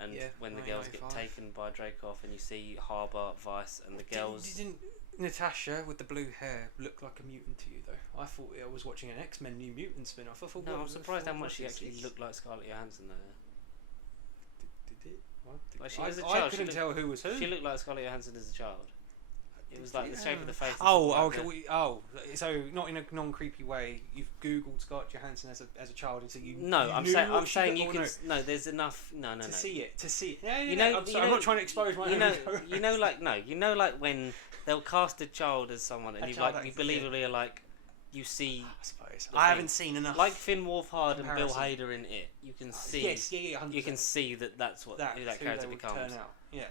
and Yeah, when the girls get 1995. taken by Dreykov, and you see Harbour, Vice, and the girls. Didn't Natasha with the blue hair look like a mutant to you though? I thought I was watching an X-Men New Mutant spin-off. I thought, No, what I'm was surprised how what much she was actually this? looked like Scarlett Johansson though. Did it? What? Like, she I, was a I child, she couldn't tell who was who. She looked like Scarlett Johansson as a child. It was like the shape of the face. and Oh, stuff like okay. that. So not in a non-creepy way. You've Googled Scarlett Johansson as a child, so you. No, you I'm knew saying what I'm she saying looked- you oh, can. No, there's enough. No, to no. see it. To see it. Yeah, You yeah. know, I'm not trying to expose my. You know, own like when they'll cast a child as someone, and A you child like you actor, believably are like, you see I suppose the I thing. haven't seen enough. like Finn Wolfhard and Bill comparison. Hader in it. You can see. Yes, yeah, 100%. You can see that's what who that who character they would becomes. Turn out. Yeah.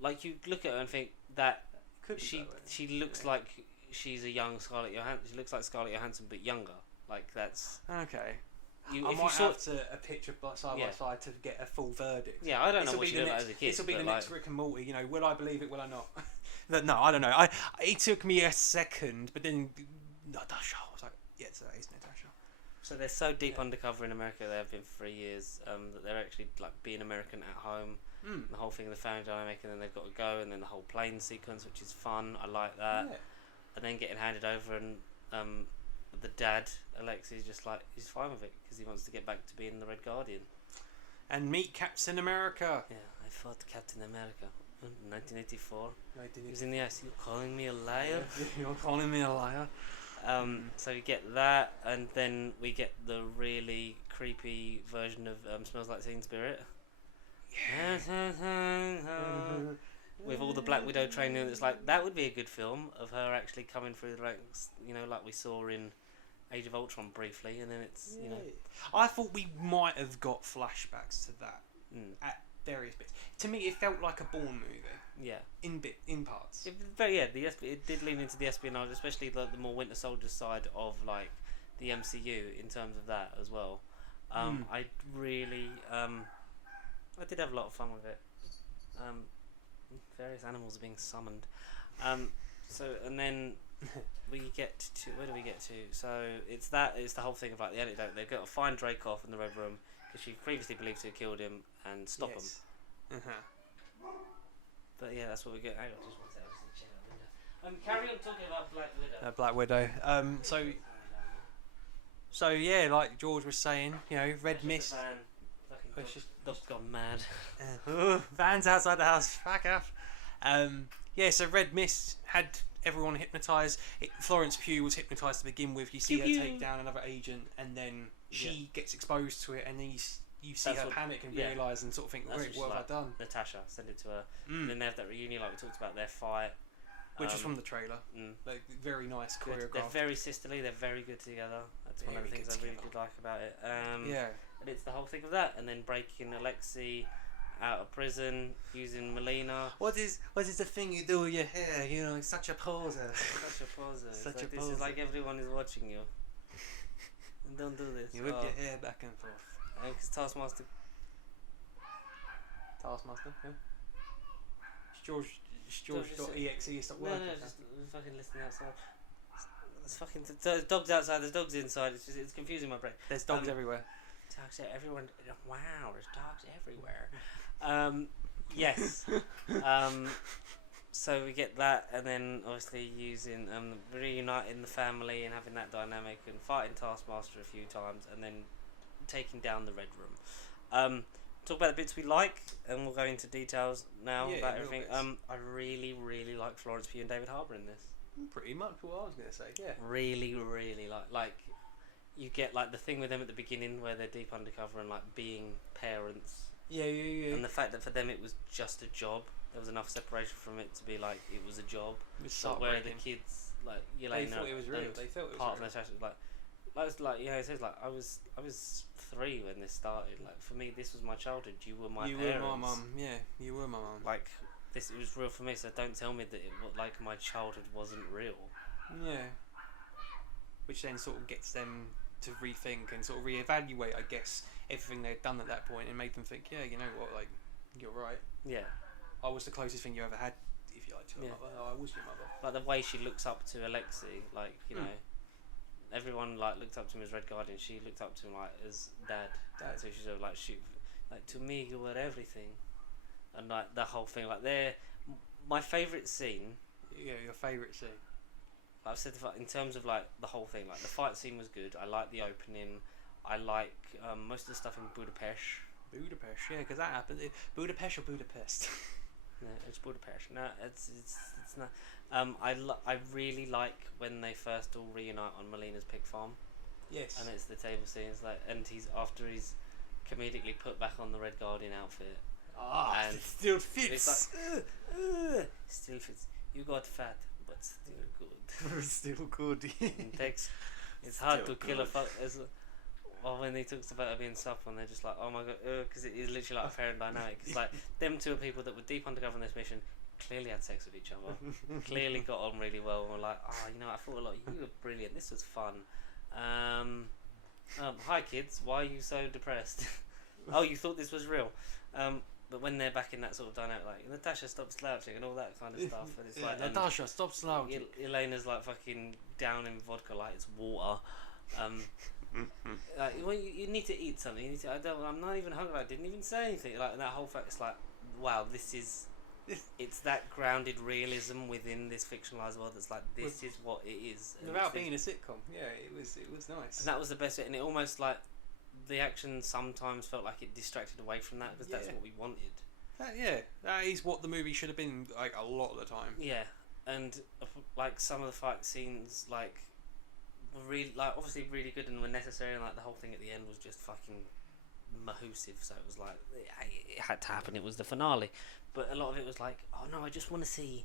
Like you look at her and think that Could be she that way. she looks like she's a young Scarlett Johansson. She looks like Scarlett Johansson but younger. Like that's Okay. I if might you saw, have to a picture side Yeah. by side to get a full verdict. yeah, I don't know This'll what be you the did next. as a kid. This will be but the like, next Rick and Morty. You know, will I believe it? Will I not? No, I don't know. It took me a second, but then Natasha. I was like, yeah, it's Natasha. so they're so deep Yeah. undercover in America. They have been for 3 years. That they're actually like being American at home. Mm. The whole thing of the family dynamic, and then they've got to go, and then the whole plane sequence, which is fun. I like that. Yeah. And then getting handed over, and the dad Alexei's just like he's fine with it because he wants to get back to being the Red Guardian. And meet Captain America. Yeah, I fought Captain America in 1984. I He didn't. was in the ICU calling me a liar. You're calling me a liar. So we get that, and then we get the really creepy version of Smells Like Teen Spirit. With all the Black Widow training, it's like that would be a good film of her actually coming through the ranks, you know, like we saw in Age of Ultron briefly, and then it's you know, I thought we might have got flashbacks to that at various bits. To me, it felt like a Bourne movie yeah. in parts. But yeah, it did lean into the espionage, especially the more Winter Soldier side of like the MCU in terms of that as well. I really, I did have a lot of fun with it. Various animals are being summoned. So and then we get to where do we get to? So it's the whole thing of like the anecdote. They've got to find Dreykov in the Red Room because she previously believed to have killed him and stop him. Uh-huh. But yeah, that's what we get. Hang on, just one second. I'm just gonna check that window. Carry on talking about Black Widow. Black Widow. So yeah, like George was saying, you know, Red Mist. It's just Dog's gone mad. Fans outside the house, back off. Yeah, so Red Mist had everyone hypnotised. Florence Pugh was hypnotised to begin with. You see Pew her pew. take down another agent, and then she gets exposed to it, and then you see That's her what- panic and yeah. realise and sort of think, That's wait, what what have she's I done? Natasha, send it to her. And then they have that reunion, like we talked about, their fight. Which was from the trailer. Mm. Like, very nice They're choreographed. very sisterly. They're very good together. That's one of the Very things good I really together. did like about it. Yeah. And it's the whole thing of that, and then breaking Alexei out of prison using Melina. What is the thing you do with your hair? You know, it's such a poser. Such a poser. It's Such like, a this poser. is like everyone is watching you. And don't do this. You whip your hair back and forth. Because Taskmaster. Taskmaster, yeah. George.exe, stop No, working. just fucking listening outside. There's fucking there's dogs outside. There's dogs inside. It's confusing my brain. There's dogs Um, everywhere. Dogs everyone. Wow, there's dogs everywhere. Yes. So we get that, and then obviously using reuniting the family and having that dynamic and fighting Taskmaster a few times, and then taking down the Red Room. Talk about the bits we like, and we'll go into details now Yeah, about real everything. bits. I really like Florence Pugh and David Harbour in this. Pretty much what I was going to say, yeah. Really like you get like the thing with them at the beginning where they're deep undercover and like being parents, Yeah. and the fact that for them it was just a job. There was enough separation from it to be like it was a job. It's But where the heartbreaking. kids like They thought it was real. and They thought it was part real. of Natasha was like you know it says like I was 3 when this started. Like for me this was my childhood. You were my You parents. were my mum. Yeah, you were my mum. Like this it was real for me. So don't tell me that like my childhood wasn't real. Yeah. Which then sort of gets them to rethink and sort of reevaluate, I guess, everything they'd done at that point and made them think, yeah, you know what, like, you're right. Yeah. I was the closest thing you ever had, if you like, to a Yeah. mother. Oh, I was your mother. Like the way she looks up to Alexei, like you know, everyone like looked up to him as Red Guardian. She looked up to him like as dad. So she's sort of like shoot, like to me you were everything, and like the whole thing. Like my favourite scene. Yeah, your favourite scene. I've said in terms of like the whole thing. Like the fight scene was good. I like the opening. I like most of the stuff in Budapest. Budapest, yeah, because that happened. Budapest or Budapest? No, it's Budapest. No, it's not. I really like when they first all reunite on Melina's pig farm. Yes. And it's the table scene. It's like, and he's comedically put back on the Red Guardian outfit. And and it still It's fits. like, still fits. You got fat, but still good. Still good. It takes. It's hard Still to kill a good. fuck. Or when he talks about her being supple, and they're just like, oh my god, because it is literally like a parent dynamic. It's like them two are people that were deep undercover on this mission, clearly had sex with each other, clearly got on really well, and were like, oh, you know, I thought a lot. You were brilliant. This was fun. Hi kids, why are you so depressed? Oh, you thought this was real. But when they're back in that sort of dynamic, like Natasha, stop slouching and all that kind of stuff, and it's like Natasha, stop slouching. Elena's like fucking down in vodka like it's water. Like, well, you need to eat something. You need to, I'm not even hungry. I didn't even say anything. Like that whole fact. It's like, wow, this is. It's that grounded realism within this fictionalized world. That's like this is what it is. Without being a sitcom, yeah, it was nice. And that was the best bit. And it almost like the action sometimes felt like it distracted away from that because that's what we wanted. That is what the movie should have been like a lot of the time. Yeah, and like some of the fight scenes like were really like obviously really good and were necessary, and like the whole thing at the end was just fucking mahoosive. So it was like it had to happen. It was the finale, but a lot of it was like, oh no, I just want to see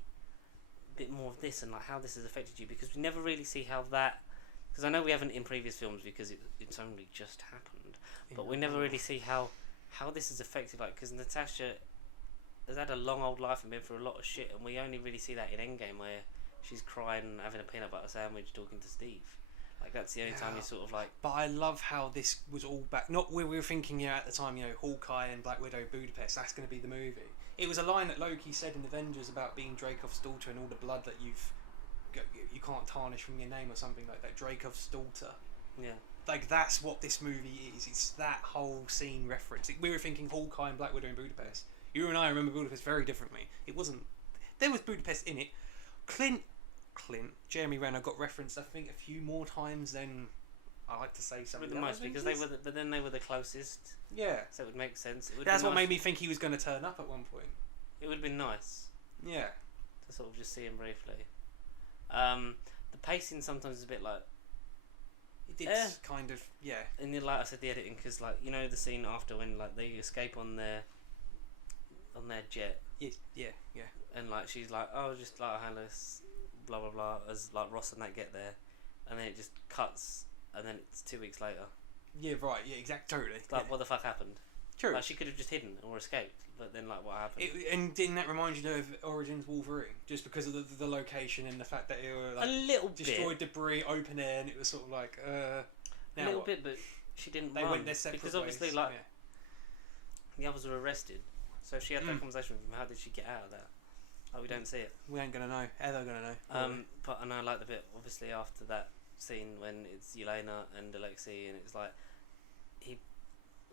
a bit more of this and like how this has affected you, because we never really see how that. Because I know we haven't in previous films because it's only just happened, but we never really see how this has affected, like, because Natasha has had a long old life and been through a lot of shit, and we only really see that in Endgame where she's crying and having a peanut butter sandwich talking to Steve. Like that's the only time you sort of like. But I love how this was all back. Not where we were thinking, at the time, Hawkeye and Black Widow, Budapest. That's going to be the movie. It was a line that Loki said in Avengers about being Dreykov's daughter and all the blood that you can't tarnish from your name or something like that. Dreykov's daughter. Yeah. Like that's what this movie is. It's that whole scene reference. We were thinking Hawkeye and Black Widow in Budapest. You and I remember Budapest very differently. It wasn't. There was Budapest in it. Jeremy Renner got referenced, I think, a few more times than I like to say something. The most, because but then they were the closest. Yeah. So it would make sense. That's what made me think he was going to turn up at one point. It would have been nice. Yeah. To sort of just see him briefly. The pacing sometimes is a bit like. It did kind of, yeah. And then, like I said, the editing, because like the scene after when like they escape on their jet. Yeah. And like she's like, oh, just like handless, blah blah blah, as like Ross and that get there, and then it just cuts, and then it's 2 weeks later. Yeah, right. Yeah, exactly. Totally. Like, what the fuck happened? True. Like, she could have just hidden or escaped, but then like what happened? And didn't that remind you of Origins Wolverine? Just because of the location and the fact that it were like a little destroyed debris, open air, and it was sort of like a little bit, but she didn't. They went their separate because obviously ways. like the others were arrested, so if she had that conversation with him, how did she get out of that? Oh, we don't see it. We ain't gonna know. Ever gonna know. But and I like the bit obviously after that scene when it's Yelena and Alexei, and it's like he,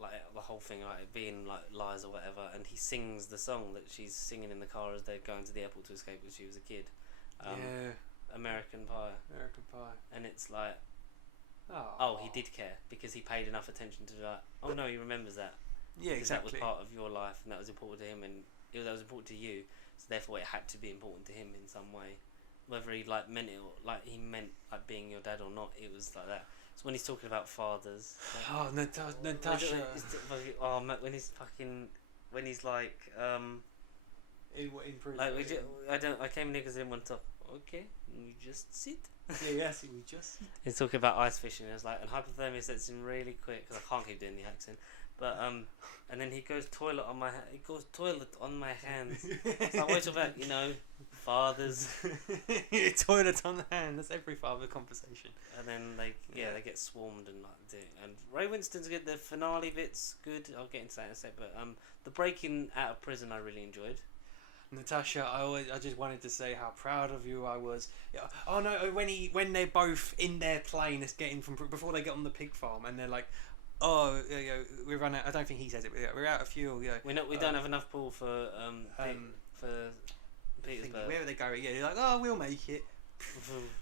like the whole thing, like being like lies or whatever, and he sings the song that she's singing in the car as they're going to the airport to escape when she was a kid. American Pie. American Pie. And it's like, oh, he did care because he paid enough attention to like, oh no, he remembers that. Yeah, exactly. That was part of your life, and that was important to him, and that was important to you. So therefore, it had to be important to him in some way, whether he like meant it or like he meant like being your dad or not. It was like that. So when he's talking about fathers, like, Natasha. When he's like, in prison. like I came in here because I didn't want to talk. Okay, we just sit. Yes, we just. He's talking about ice fishing. It's like, and hypothermia sets in really quick because I can't keep doing the accent. But and then he goes toilet on my hands. It's like, wait till that, fathers. Toilet on the hand. That's every father conversation. And then they get swarmed and like do. And Ray Winston's good. The finale bit's good. I'll get into that in a sec. But the breaking out of prison I really enjoyed. Natasha, I just wanted to say how proud of you I was. Yeah. Oh no, when they're both in their plane, that's getting from before they get on the pig farm, and they're like, oh, we run out. I don't think he says it. But we're out of fuel. Yeah. We don't have enough pool for Petersburg. Where they go? Yeah, they're like, oh, we'll make it.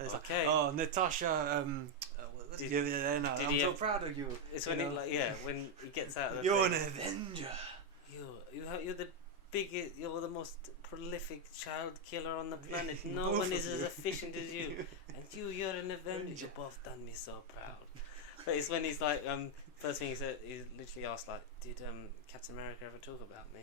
Okay. Like, oh, Natasha. I'm so proud of you. It's when when he gets out of the You're an Avenger. You're the biggest. You're the most prolific child killer on the planet. No one is as efficient as you. And you're an Avenger. You both done me so proud. But it's when he's like, first thing he said, he literally asked like, did Captain America ever talk about me?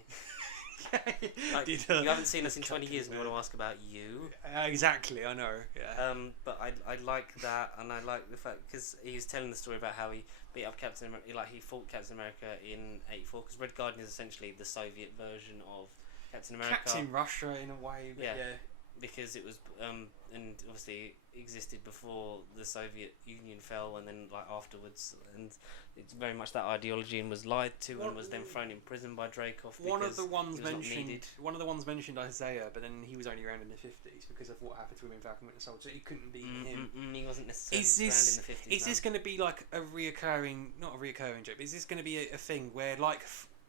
Like, you haven't seen us in 20 years and you want to ask about you. Exactly, I know. Yeah. But I like that, and I like the fact because he was telling the story about how he beat up Captain America. Like he fought Captain America in '84 because Red Guardian is essentially the Soviet version of Captain America. Captain Russia in a way. But yeah. because it was and obviously existed before the Soviet Union fell, and then like afterwards, and it's very much that ideology, and was lied to and was then thrown in prison by Dreykov. One of the because ones he was not mentioned, needed. one of the ones mentioned Isaiah, but then he was only around in the 50s because of what happened to him in Falcon Winter Soldier. So he couldn't be him. He wasn't necessarily Is around this in the 50s. is this going to be like a reoccurring, not a reoccurring joke? But is this going to be a thing where like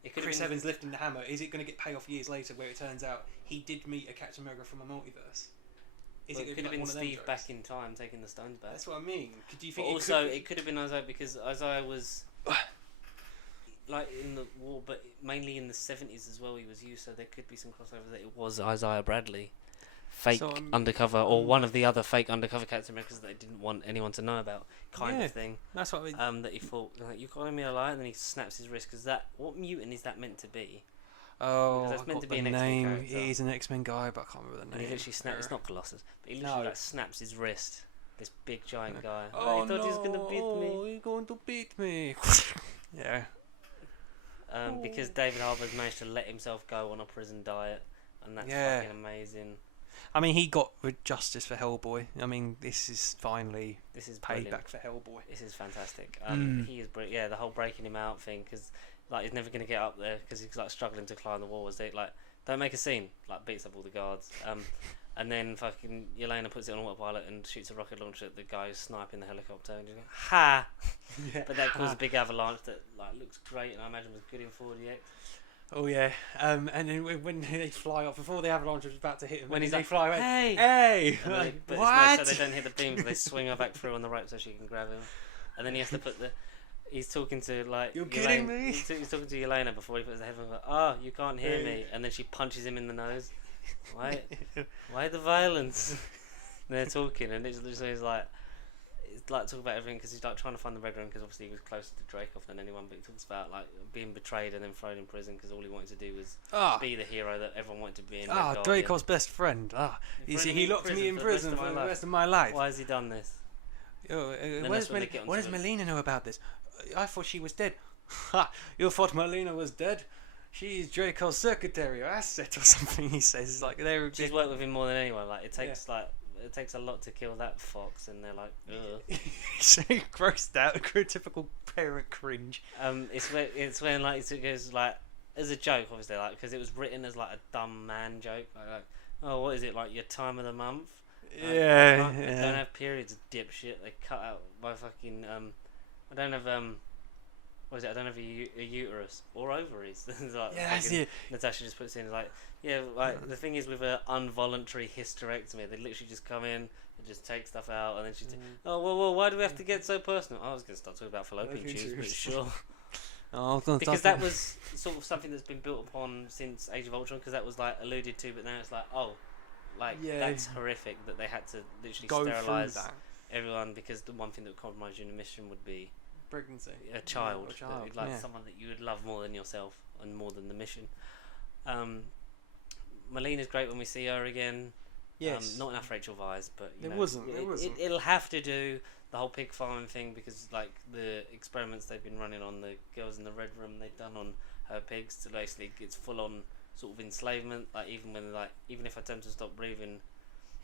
It could have Chris been- Evans lifting the hammer? Is it going to get payoff years later where it turns out he did meet a Captain America from a multiverse? Is Well, it it gonna could have be been like one of them Steve jokes? back in time taking the stones back. That's what I mean. Could you But think? also, it it could have been Isaiah because Isaiah was like in the war, but mainly in the 70s as well. He was used, so there could be some crossover that it was Isaiah Bradley, fake So, undercover, or one of the other fake undercover Captain Americas that they didn't want anyone to know about, kind Yeah. of thing. That's what I mean. That he thought, like, you're calling me a liar, and then he snaps his wrist because that. What mutant is that meant to be? Oh, that's I meant got to be the an X-Men name. character. It is an X-Men guy, but I can't remember the And name. he literally snaps. It's not Colossus, but he No. literally like snaps his wrist. This big giant guy. Oh I thought no! he was gonna beat me. Oh, he's going to beat me. Yeah. Because David Harbour's managed to let himself go on a prison diet, and that's Yeah. fucking amazing. I mean, he got justice for Hellboy. I mean, this is finally This is brilliant. payback for Hellboy. This is fantastic. Mm. He is brilliant. Yeah, the whole breaking him out thing, because like he's never gonna get up there because he's like struggling to climb the walls. They like don't make a scene, like beats up all the guards. And then fucking Yelena puts it on autopilot and shoots a rocket launcher at the guy who's sniping the helicopter, and you go, ha! Yeah. But that caused a big avalanche that like looks great, and I imagine was good in 4DX. Oh yeah. And then when they fly off, before the avalanche was about to hit him, When he's they like, fly away. hey! Hey! And then Like, but what? so they don't hit the beams, they swing her back through on the rope so she can grab him. And then he has to put the. He's talking to like. You're kidding Yelena- me? He's talking to Yelena before he puts the headphone. Like, oh, you can't hear Yeah. me. And then she punches him in the nose. Why the violence? And they're talking, and it's like. It's like talking about everything because he's like trying to find the Red Room because obviously he was closer to Dreykov than anyone. But he talks about like being betrayed and then thrown in prison because all he wanted to do was be the hero that everyone wanted to be. In Red Guardian. Dreykov's best friend. You see, he locked me in for the rest prison of for my the life. rest of my life. Why has he done this? Oh, that's what when they get does onto it. Melina know about this? I thought she was dead. Ha! You thought Melina was dead? She's Dreykov's secretary or asset or something. He says like they're. She's worked with him more than anyone. Like it takes a lot to kill that fox, and they're like, ugh. so grossed out, typical parent cringe. It's when like it goes like as a joke, obviously, like because it was written as like a dumb man joke, like oh, what is it like your time of the month? Like, Yeah, I yeah. don't have periods, dipshit. They cut out my fucking I don't have what is it? I don't have a uterus or ovaries. It's like Yeah, that's fucking- it. Natasha just puts in like, yeah, like the thing is with an involuntary hysterectomy, they literally just come in and just take stuff out, and then she's oh well, why do we have to get so personal? I was gonna start talking about fallopian Fallopian tubes, but tubes. sure, Oh, I was gonna because start that was sort of something that's been built upon since Age of Ultron, because that was like alluded to, but now it's like Yeah. that's horrific that they had to literally go sterilize through that everyone because the one thing that would compromise you in a mission would be pregnancy. a child, a child, like yeah. someone that you would love more than yourself and more than the mission. Melina's great when we see her again. Yes. Not enough Rachel Weisz, but you There know, wasn't, there wasn't. It'll have to do the whole pig farming thing because like the experiments they've been running on the girls in the Red Room, they've done on her pigs to basically it's full on sort of enslavement. Like even if I attempt to stop breathing.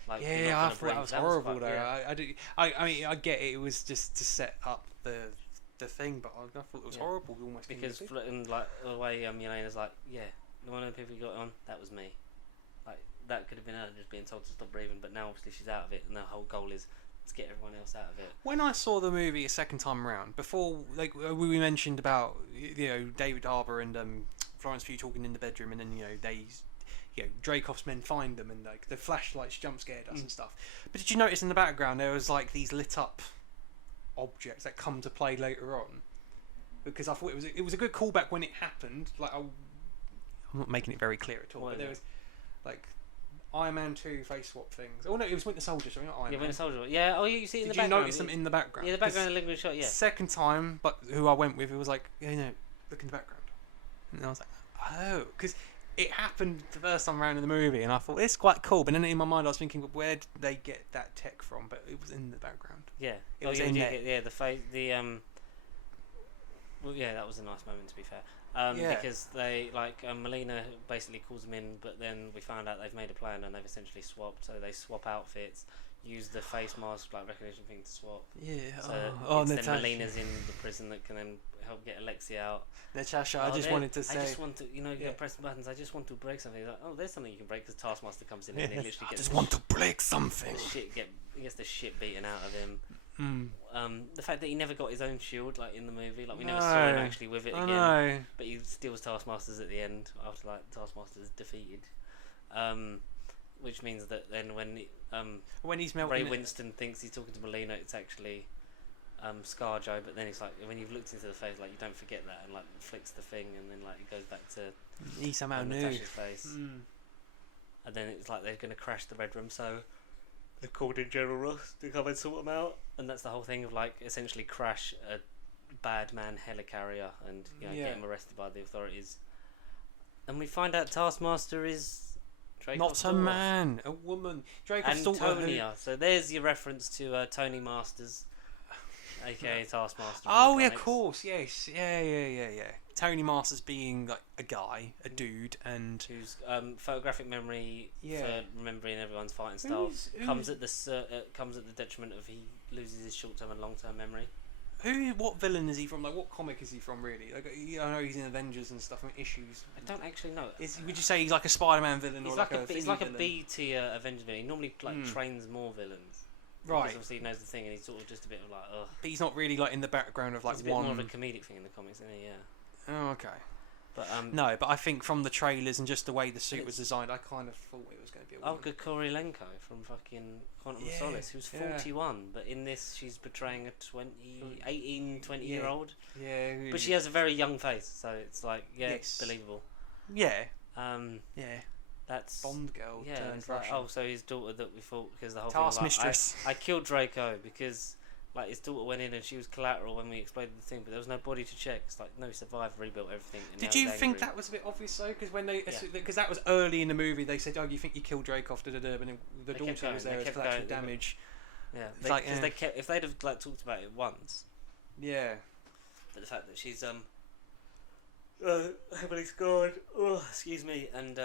Like, you're not Yeah, I gonna thought breathe. that was That horrible quite- though. yeah. I mean, I get it. It was just to set up the thing, but I thought it was Yeah. horrible. Almost Because in the and like the way Yelena's like, yeah, one of the people you got on, that was me. Like that could have been her just being told to stop breathing, but now obviously she's out of it, and the whole goal is to get everyone else out of it. When I saw the movie a second time around, before like we mentioned about David Harbour and Florence Pugh talking in the bedroom, and then Dreykov's men find them, and like the flashlights jump scared us and stuff. But did you notice in the background there was like these lit up objects that come to play later on? Because I thought it was a good callback when it happened. Like I'm not making it very clear at all, What but is there it? was like Iron Man 2 face swap things. Oh no, it was Winter Soldier, sorry, not Iron Yeah, Man. Winter Soldier. Yeah. Oh, you see it in Did the you background. notice them in the background? Yeah, the 'Cause background lingering shot. Yeah. Second time, but who I went with, it was like, look in the background. And I was like, oh, because it happened the first time around in the movie, and I thought it's quite cool. But then in my mind, I was thinking, but where did they get that tech from? But it was in the background. Yeah. It was yeah, in you there. get- yeah, the face, Well, yeah, that was a nice moment to be fair. Yeah. Because they Melina basically calls them in, but then we found out they've made a plan and they've essentially swapped. So they swap outfits, use the face mask like recognition thing to swap. Yeah. So it's then Melina's in the prison that can then help get Alexia out. Natasha, I just wanted to say. I just want to, you press the buttons. I just want to break something. Like, oh, there's something you can break. Because Taskmaster comes in and he literally gets. I just want to break something. He gets the shit beaten out of him. Mm. The fact that he never got his own shield, like in the movie, like we never saw him actually with it again. I know. But he steals Taskmaster's at the end after like Taskmaster's defeated. Which means that then when he's melting, Ray Winston thinks he's talking to Melina, it's actually ScarJo. But then it's like when you've looked into the face, like you don't forget that, and like flicks the thing, and then like it goes back to he somehow knew Natasha's face. And then it's like they're going to crash the Red Room, so they called in General Ross to come and sort them out, and that's the whole thing of like essentially crash a bad man helicarrier and get him arrested by the authorities. And we find out Taskmaster is Dracov's not a daughter. man, a woman. Dracov's daughter. Antonia. So there's your reference to Tony Masters, aka Taskmaster. Oh yeah, of course, yes, yeah. Tony Masters being like a guy, a dude, and whose photographic memory Yeah. for remembering everyone's fighting styles comes at the detriment of he loses his short-term and long-term memory. what villain is he from? Like, what comic is he from, really? Like, I know he's in Avengers and stuff, and issues. I don't actually know. Would you say he's like a Spider-Man villain He's or like a he's like a villain? B-tier Avenger villain. He normally trains more villains. Right. Because obviously he knows the thing, and he's sort of just a bit of like, ugh. But he's not really like in the background of like He's a bit one. more of a comedic thing in the comics, isn't he? Yeah. Oh, okay. But No, but I think from the trailers and just the way the suit it's- was designed, I kind of thought it was going to be a woman. Olga Kurilenko from fucking Quantum of Yeah, Solace, who's yeah. 41, but in this she's portraying a 20-year-old. Yeah. But she has a very young face, so it's like, it's Yes. believable. Yeah. Um, Yeah. that's Bond girl yeah. turned It's like, Russian. oh, so his daughter that we thought because the whole Task thing was like, mistress. I killed Draco because like his daughter went in and she was collateral when we exploded the thing, but there was no body to check. It's like no, he survived, rebuilt everything. And Did now you he's think angry. that was a bit obvious though? Because when they, Yeah. because that was early in the movie, they said, "Oh, you think you killed Dreykov?" And then the They kept daughter going, was they there as kept collateral going, damage. Yeah, It's like, because they kept if they'd have like talked about it once, Yeah. but the fact that she's heavily scored. Oh, excuse me, and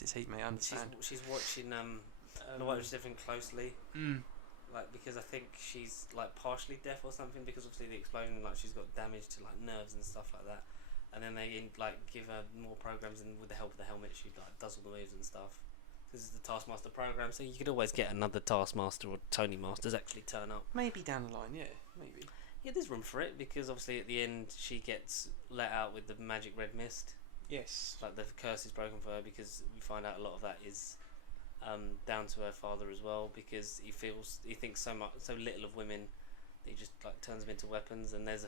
It's heat, mate. I understand. she's watching the White Witch everything closely. Mm. Like because I think she's like partially deaf or something because obviously the explosion like she's got damage to like nerves and stuff like that, and then they like give her more programs and with the help of the helmet she like does all the moves and stuff. This is the Taskmaster program, so you could always get another Taskmaster or Tony Masters actually turn up. Maybe down the line, yeah, maybe. Yeah, there's room for it because obviously at the end she gets let out with the magic red mist. Yes. Like the curse is broken for her because we find out a lot of that is down to her father as well because he thinks so little of women that he just like turns them into weapons, and there's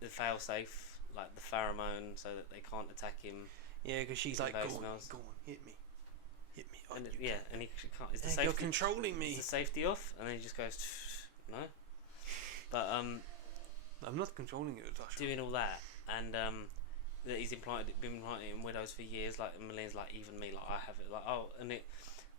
the fail safe like the pheromone so that they can't attack him. Yeah, because she's He like, go smells. on, hit me. Oh, And you and he can't. Is the can't. You're safety controlling is me. the safety off? And then he just goes no. But I'm not controlling you, Natasha. doing all that and that he's been implanted in widows for years, like Melina's like even me, like I have it, like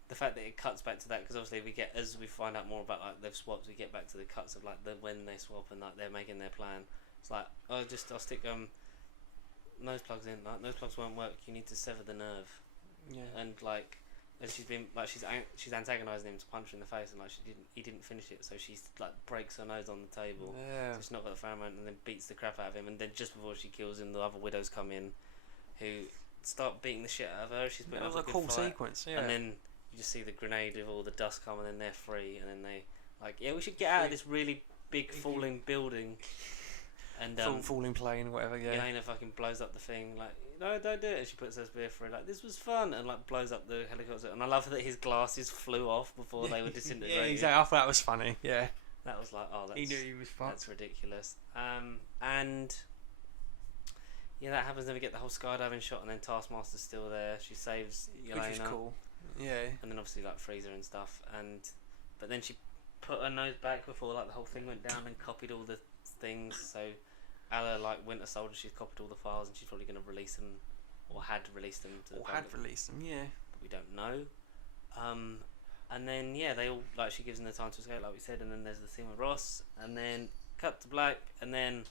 the fact that it cuts back to that because obviously we get as we find out more about like they've swapped, we get back to the cuts of like when they swap and like they're making their plan. It's like I'll stick nose plugs in, like nose plugs won't work, you need to sever the nerve. Yeah. And like and she's been like she's antagonising him to punch her in the face, and like he didn't finish it, so she's like breaks her nose on the table. Yeah. So she's not got the pheromone, and then beats the crap out of him. And then just before she kills him, the other widows come in, who start beating the shit out of her. She's putting That up was a a good cool fight. sequence, yeah. And then you just see the grenade with all the dust come, and then they're free, and then they like, yeah, we should get out of this really big falling building. And falling plane, whatever, yeah. Elena fucking blows up the thing, like, no, don't do it. And she puts her spear through, like, this was fun, and like blows up the helicopter. And I love that his glasses flew off before they were disintegrated. Yeah, exactly. I thought that was funny, yeah. That was like, oh, that's, He knew he was fucked. that's ridiculous. And yeah, that happens. Then we get the whole skydiving shot, and then Taskmaster's still there. She saves Elena, Which is cool. Yeah. and then obviously like Freezer and stuff. But then she put her nose back before like the whole thing went down and copied all the things. So Alla, like Winter Soldier, she's copied all the files, and she's probably going to release them, or had released them to the Or had public, released them, yeah. but we don't know. And then yeah, they all like she gives them the time to escape, like we said, and then there's the thing with Ross, and then cut to black, and then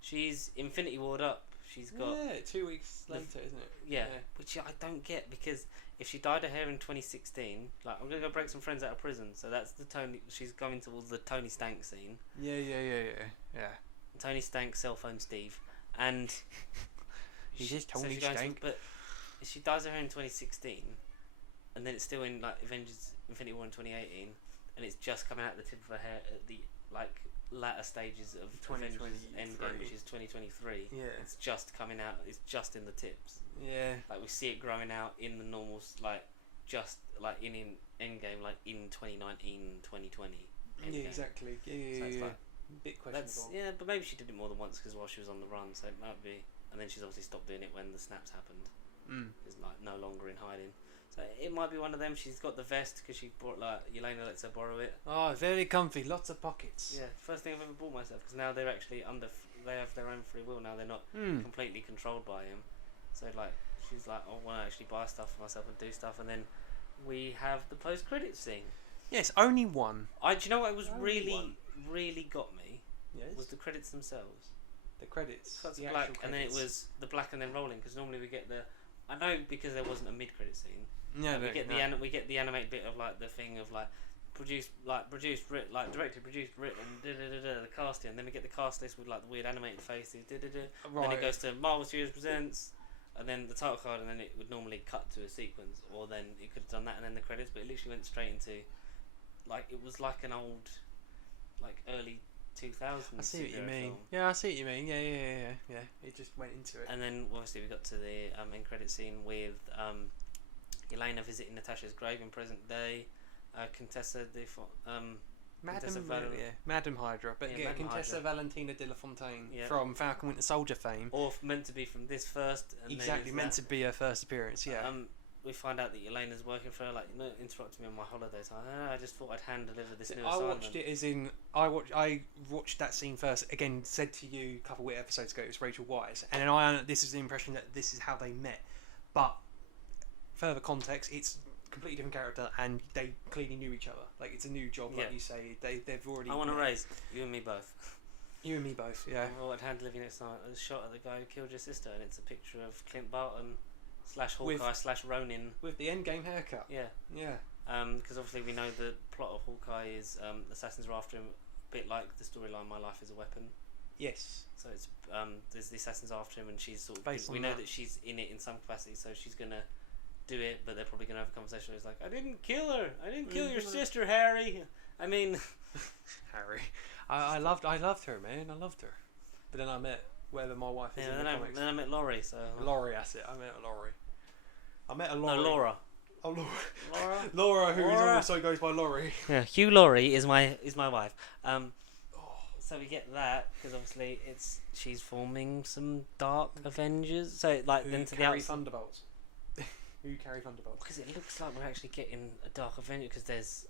she's Infinity Ward up. She's got Yeah, 2 weeks later, isn't it? yeah, which I don't get, because if she dyed her hair in 2016, like I'm gonna go break some friends out of prison, so that's the Tony. She's going towards the Tony Stank scene. Yeah. Tony Stank, cell phone Steve, and He's just so Tony she's going Stank. but if she dyes her hair in 2016, and then it's still in like Avengers Infinity War in 2018, and it's just coming out the tip of her hair at the like latter stages of Avengers 2023. Endgame, which is 2023. Yeah. It's just coming out. It's just in the tips. Yeah. Like we see it growing out in the normals, like just like in Endgame, like in 2019, 2020. Endgame. Yeah, exactly. Yeah. So it's like, bit that's questionable. but maybe she did it more than once because while she was on the run, so it might be. And then she's obviously stopped doing it when the snaps happened. Is like no longer in hiding. So it might be one of them. She's got the vest because she bought like Yelena lets her borrow it. Oh, very comfy. Lots of pockets. Yeah, first thing I've ever bought myself, because now they're actually they have their own free will now. They're not completely controlled by him. So like she's like, I want to actually buy stuff for myself and do stuff, and then we have the post-credit scene. Yes, only one. Do you know what it was Only really one. really got me? Yes. Was the credits themselves. The credits. Cuts the to black, actual and then it credits. was the black and then rolling, because normally we get the. I know because there wasn't a mid-credit scene. No, we get we get the animate bit of like the thing of like produced, directed, produced, written, the casting, and then we get the cast list with like the weird animated faces, Right. Then it goes to Marvel Studios Presents, and then the title card, and then it would normally cut to a sequence, or then it could have done that and then the credits, but it literally went straight into like it was like an old, like early 2000s. I see what you superhero mean. film. Yeah, I see what you mean. Yeah. It just went into it. And then obviously we got to the end credit scene with Yelena visiting Natasha's grave in present day. Contessa Madam Hydra, but Yeah, Madam Contessa Hydra. Valentina de la Fontaine Yeah. from Falcon Winter Soldier fame. or meant to be from this first. And Exactly, meant to be her first appearance. Yeah. We find out that Yelena's working for her. Like, interrupted me on my holidays. I just thought I'd hand deliver this new I assignment. watched it as in I watched that scene first. Again, said to you a couple of episodes ago, it was Rachel Weisz, and then this is the impression that this is how they met. But further context, it's a completely different character, and they clearly knew each other. Like it's a new job, like Yeah. you say. They've already. I want to met. raise you and me both. You and me both. Yeah. I thought I'd hand deliver next night. I was shot at the guy who killed your sister, and it's a picture of Clint Barton / Hawkeye / Ronin. With the Endgame haircut. Yeah. Yeah. Because obviously we know the plot of Hawkeye is assassins are after him, a bit like the storyline My Life is a Weapon. Yes. So it's there's the assassins after him, and she's sort of Based we on know that. that she's in it in some capacity, so she's gonna do it, but they're probably gonna have a conversation where it's like, I didn't kill her, I didn't kill your sister, Harry. I mean, Harry. I loved her, man. I loved her. But then I met whether my wife is yeah. in Then the comics. I met Laurie. So Laurie, that's it. I met a Laurie. No, Laura. Oh, Laura. Laura. Laura, who Laura. also goes by Laurie. Yeah, Hugh Laurie is my wife. So we get that because obviously she's forming some Dark Avengers. So like Who then to the carry outside. Thunderbolts? Who carry Thunderbolts? Because it looks like we're actually getting a Dark Avenger, because there's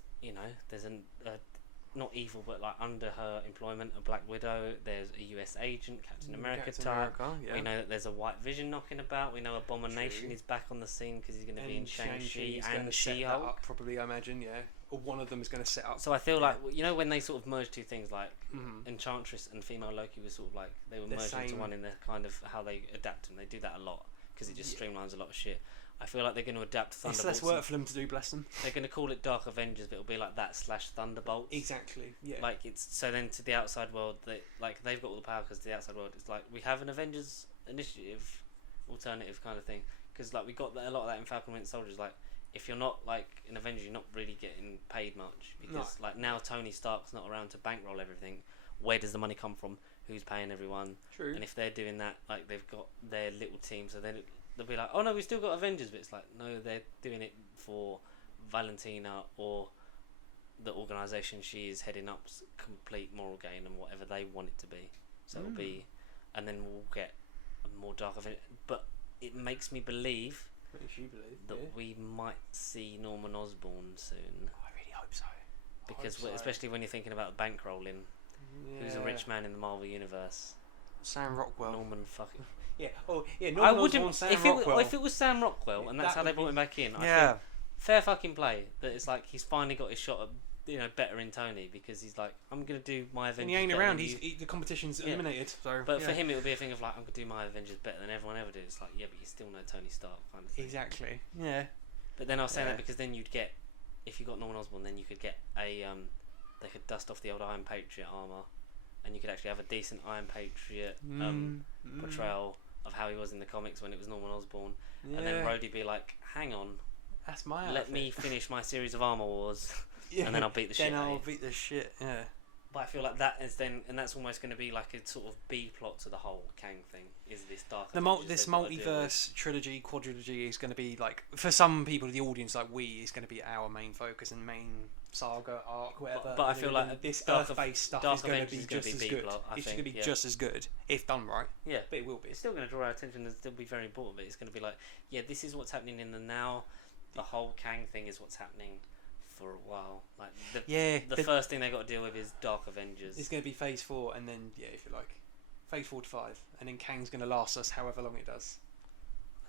not evil, but like under her employment, a Black Widow. There's a US agent, Captain America Captain type. America, yeah. We know that there's a White Vision knocking about. We know Abomination True. is back on the scene because he's going to be in And Shang-Chi is and gonna set that She-Hulk. up, probably, I imagine, yeah. Or one of them is going to set up. So I feel like when they sort of merge two things, like Mhm. Enchantress and female Loki was sort of like they were The merged into same. one in the kind of how they adapt, and they do that a lot because it just Yeah. streamlines a lot of shit. I feel like they're going to adapt It's Thunderbolts. less work for them to do, bless them. They're going to call it Dark Avengers, but it'll be like that / Thunderbolts. Exactly, yeah. Like it's so then to the outside world, they've got all the power, because the outside world it's like we have an Avengers Initiative alternative kind of thing, because like we got a lot of that in Falcon Winter Soldiers. Like if you're not like an Avenger, you're not really getting paid much, because like now Tony Stark's not around to bankroll everything. Where does the money come from? Who's paying everyone? True. And if they're doing that, like they've got their little team, so then they'll be like, oh no, we still got Avengers, but it's like no, they're doing it for Valentina or the organisation she is heading up's complete moral gain and whatever they want it to be. So it'll be, and then we'll get a more Dark Avenger. But it makes me believe Makes you believe, that yeah. we might see Norman Osborn soon, I really hope so. because Hope so. especially when you're thinking about bankrolling, who's a Yeah. rich man in the Marvel universe? Sam Rockwell. Norman fucking. Yeah. Oh, yeah. I Norman wouldn't Osborn, Sam if it Rockwell. if it was Sam Rockwell and that's That how they would brought be- him back in. I Yeah. think fair fucking play. That it's like he's finally got his shot at better in Tony because he's like, I'm gonna do my Avengers. And he ain't better around. than you. The competition's Yeah. eliminated. So, But yeah. for him, it would be a thing of like, I'm gonna do my Avengers better than everyone ever did. It's like, yeah, but you still know Tony Stark kind of thing. Exactly. Yeah. But then I was saying Yeah. that because then you'd get, if you got Norman Osborn, then you could get a they could dust off the old Iron Patriot armor, and you could actually have a decent Iron Patriot portrayal of how he was in the comics when it was Norman Osborn, Yeah. and then Rhodey be like, hang on, That's my let outfit. me finish my series of Armor Wars, Yeah. and then I'll beat the shit Then out I'll of you. beat the shit. Yeah. But I feel like that is then, and that's almost going to be like a sort of B plot to the whole Kang thing. Is this dark? This multiverse trilogy, quadrilogy is going to be like, for some people, the audience like we, is going to be our main focus and main saga arc, whatever. But I feel like this Dark Earth-based stuff Dark is going to Avengers be is gonna just be as good. B-plot, I It's think, going to be yeah. just as good if done right. Yeah, But it will be. it's still going to draw our attention and still be very important. But it's going to be like, yeah, this is what's happening in the now. The whole Kang thing is what's happening for a while. Like the first thing they got to deal with is Dark Avengers. It's going to be Phase 4, and then if you like, Phase 4 to 5, and then Kang's going to last us however long it does.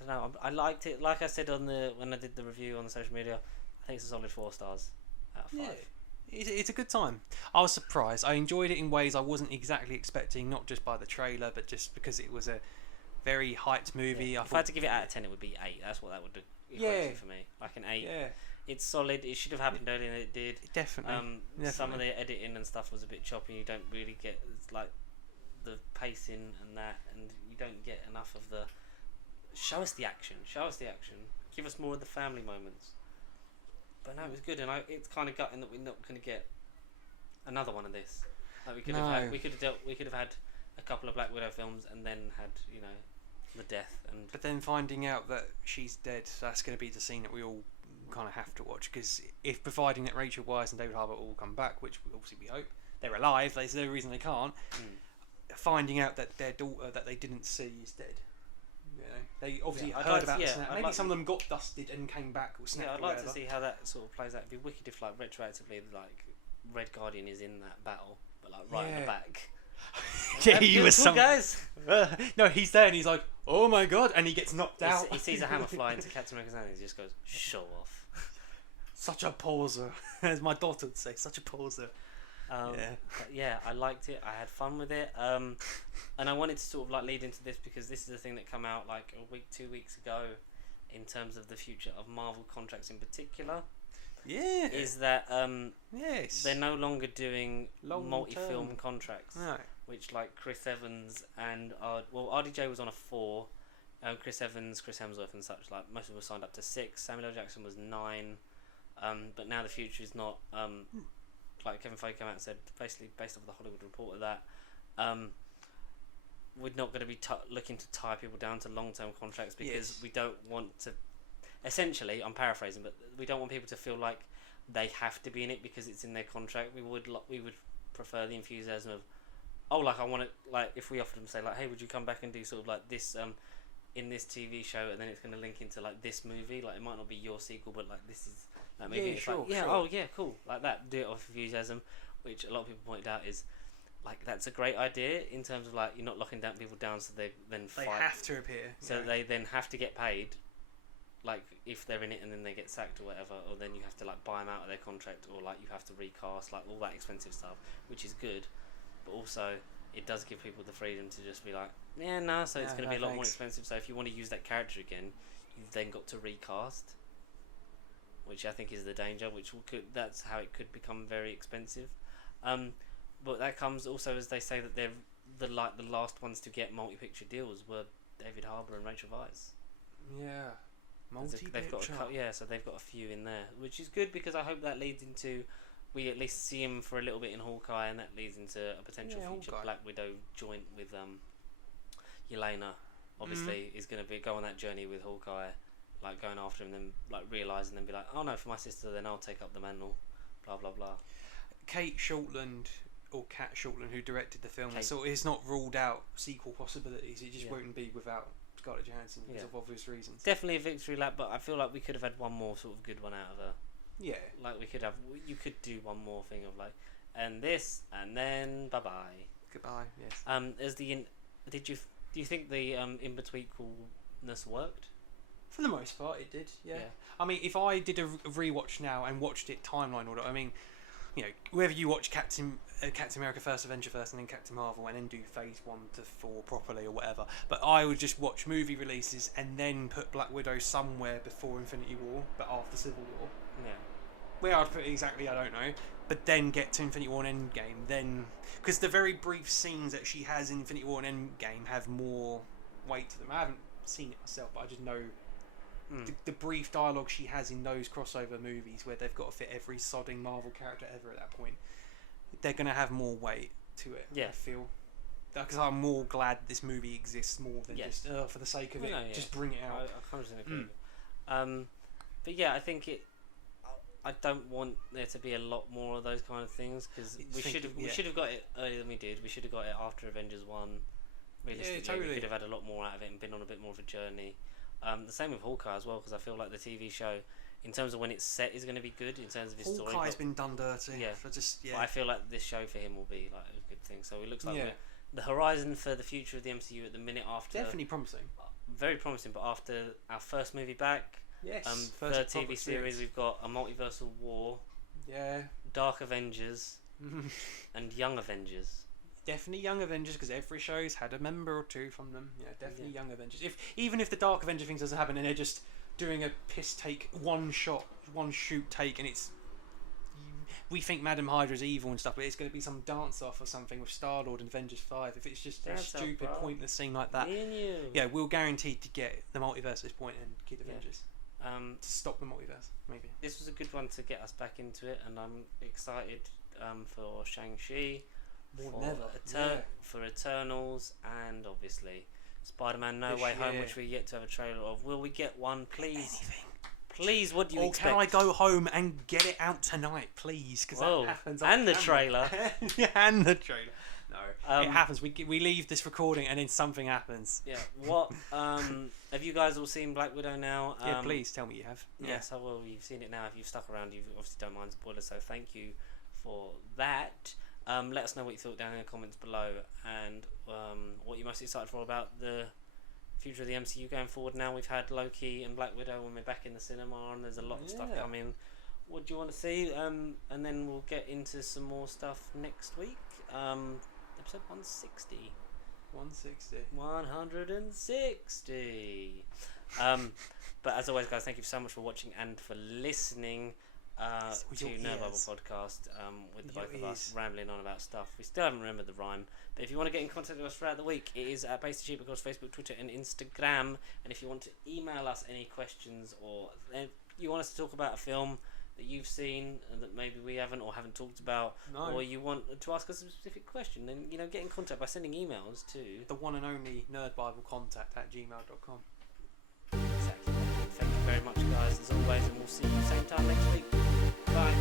I don't know. I liked it. Like I said when I did the review on the social media, I think it's a solid 4 stars out of 5. Yeah. It's a good time. I was surprised. I enjoyed it in ways I wasn't exactly expecting, not just by the trailer, but just because it was a very hyped movie. Yeah. If I had to give it out of 10, it would be 8. That's what that would do. For me, like an 8. Yeah. It's solid. It should have happened earlier than it did. Definitely. Some of the editing and stuff was a bit choppy. You don't really get like the pacing and that, and you don't get enough of the. Show us the action. Give us more of the family moments. But no, it was good, and it's kind of gutting that we're not going to get another one of this. Like we could have had a couple of Black Widow films, and then had the death and. But then finding out that she's dead, that's going to be the scene that we all kind of have to watch, because if providing that Rachel Weisz and David Harbour all come back, which obviously we hope they're alive, there's no reason they can't. Finding out that their daughter that they didn't see is dead. They obviously heard about this. Maybe some of them got dusted and came back or snapped. I'd like to see how that sort of plays out. It'd be wicked if, like, retroactively, like Red Guardian is in that battle, but like right in the back. Yeah, he was cool, some guys. No, he's there and he's like, "Oh my god!" and he gets knocked out. He sees a hammer fly into Captain America's hand and he just goes, "Show off." Such a poser, as my daughter would say. Such a poser. But yeah, I liked it. I had fun with it. And I wanted to sort of like lead into this because this is the thing that came out like a week, 2 weeks ago, in terms of the future of Marvel contracts in particular. Yeah. Is that yes, they're no longer doing Long multi-film term. contracts, No. which like Chris Evans and RDJ was on a 4. Chris Evans, Chris Hemsworth and such, like most of them were signed up to 6. Samuel L. Jackson was 9. But now the future is not. Like Kevin Feige came out and said, basically based off the Hollywood Reporter, that we're not going to be looking to tie people down to long-term contracts because we don't want to. Essentially, I'm paraphrasing, but we don't want people to feel like they have to be in it because it's in their contract. We would prefer the enthusiasm of, I want to, like, if we offered them, say, like, hey, would you come back and do sort of like this in this TV show, and then it's going to link into like this movie. Like it might not be your sequel, but like this is. Like maybe it's sure, like, yeah, sure. oh yeah, cool, like that. Do it off enthusiasm, which a lot of people pointed out is like that's a great idea in terms of like you're not locking down people down, so they then They fight. have to appear. So they then have to get paid, like if they're in it and then they get sacked or whatever, or then you have to like buy them out of their contract, or like you have to recast, like all that expensive stuff, which is good, but also it does give people the freedom to just be like, yeah, no, so it's going to be a lot more expensive. So if you want to use that character again, you've then got to recast, which I think is the danger. That's how it could become very expensive. But that comes also as they say that they're the last ones to get multi-picture deals were David Harbour and Rachel Weisz. Yeah. So they've got a few in there, which is good because I hope that leads into we at least see him for a little bit in Hawkeye, and that leads into a potential future Hawkeye. Black Widow joint with Yelena. Obviously, is going to go on that journey with Hawkeye, like going after him, then like realising, then be like, oh no, for my sister, then I'll take up the mantle. Blah blah blah. Kate Shortland, or Kat Shortland, who directed the film, so it's not ruled out sequel possibilities. It just won't be without Scarlett Johansson because of obvious reasons. Definitely a victory lap, but I feel like we could have had one more sort of good one out of her. Yeah. Like you could do one more thing of like, and this, and then bye bye. Goodbye. Yes. Do you think the in-betweenness worked? For the most part, it did. Yeah. I mean, if I did a rewatch now and watched it timeline order, I mean, you know, whether you watch Captain America First Avenger first and then Captain Marvel and then do Phase 1 to 4 properly or whatever. But I would just watch movie releases and then put Black Widow somewhere before Infinity War, but after Civil War. Yeah. Where I'd put it exactly, I don't know. But then get to Infinity War and Endgame. Then, because the very brief scenes that she has in Infinity War and Endgame have more weight to them. I haven't seen it myself, but I just know the brief dialogue she has in those crossover movies where they've got to fit every sodding Marvel character ever at that point. They're going to have more weight to it, I feel. Because I'm more glad this movie exists more than just for the sake of it. Just bring it out. I 100% agree. But yeah, I think I don't want there to be a lot more of those kind of things, because we should have got it earlier than we did. We should have got it after Avengers 1. Realistically, we could have had a lot more out of it and been on a bit more of a journey. The same with Hawkeye as well, because I feel like the TV show, in terms of when it's set, is going to be good in terms of his story. Hawkeye's been done dirty. Yeah. But I feel like this show for him will be like a good thing. So it looks like the horizon for the future of the MCU at the minute after... Definitely promising. Very promising, but after our first movie back, third TV series, we've got a multiversal war, Dark Avengers, and Young Avengers. Definitely Young Avengers, because every show's had a member or two from them. Yeah, definitely Young Avengers. Even if the Dark Avenger thing doesn't happen and they're just doing a piss take, one shoot take, and it's... We think Madam Hydra's evil and stuff, but it's going to be some dance-off or something with Star-Lord and Avengers 5. If it's just a stupid, pointless thing like that, we'll guarantee to get the multiverse at this point and Kid Avengers. To stop the multiverse, maybe. This was a good one to get us back into it, and I'm excited for Shang-Chi, for Eternals, and obviously Spider-Man No Way Home, which we're yet to have a trailer of. Will we get one, please? Anything. Please, what do you expect? Or can I go home and get it out tonight, please? Because that happens. And the trailer. And the trailer. No, it happens. We leave this recording and then something happens. Yeah. What? Have you guys all seen Black Widow now? Yeah, please tell me you have. Yes, I will. You've seen it now. If you've stuck around, you obviously don't mind spoilers. So thank you for that. Let us know what you thought down in the comments below, and what you're most excited for about the future of the MCU going forward. Now we've had Loki and Black Widow when we're back in the cinema, and there's a lot of stuff coming. What do you want to see? And then we'll get into some more stuff next week. Episode 160. 160. But as always, guys, thank you so much for watching and for listening to Nerd Bible Podcast with the both of us rambling on about stuff. We still haven't remembered the rhyme. But if you want to get in contact with us throughout the week, it is at Pasty Cheap across Facebook, Twitter, and Instagram. And if you want to email us any questions, or if you want us to talk about a film that you've seen and that maybe we haven't or haven't talked about, or you want to ask us a specific question, then get in contact by sending emails to the one and only nerdbiblecontact@gmail.com. Exactly. Thank you very much, guys, as always, and we'll see you same time next week. Bye.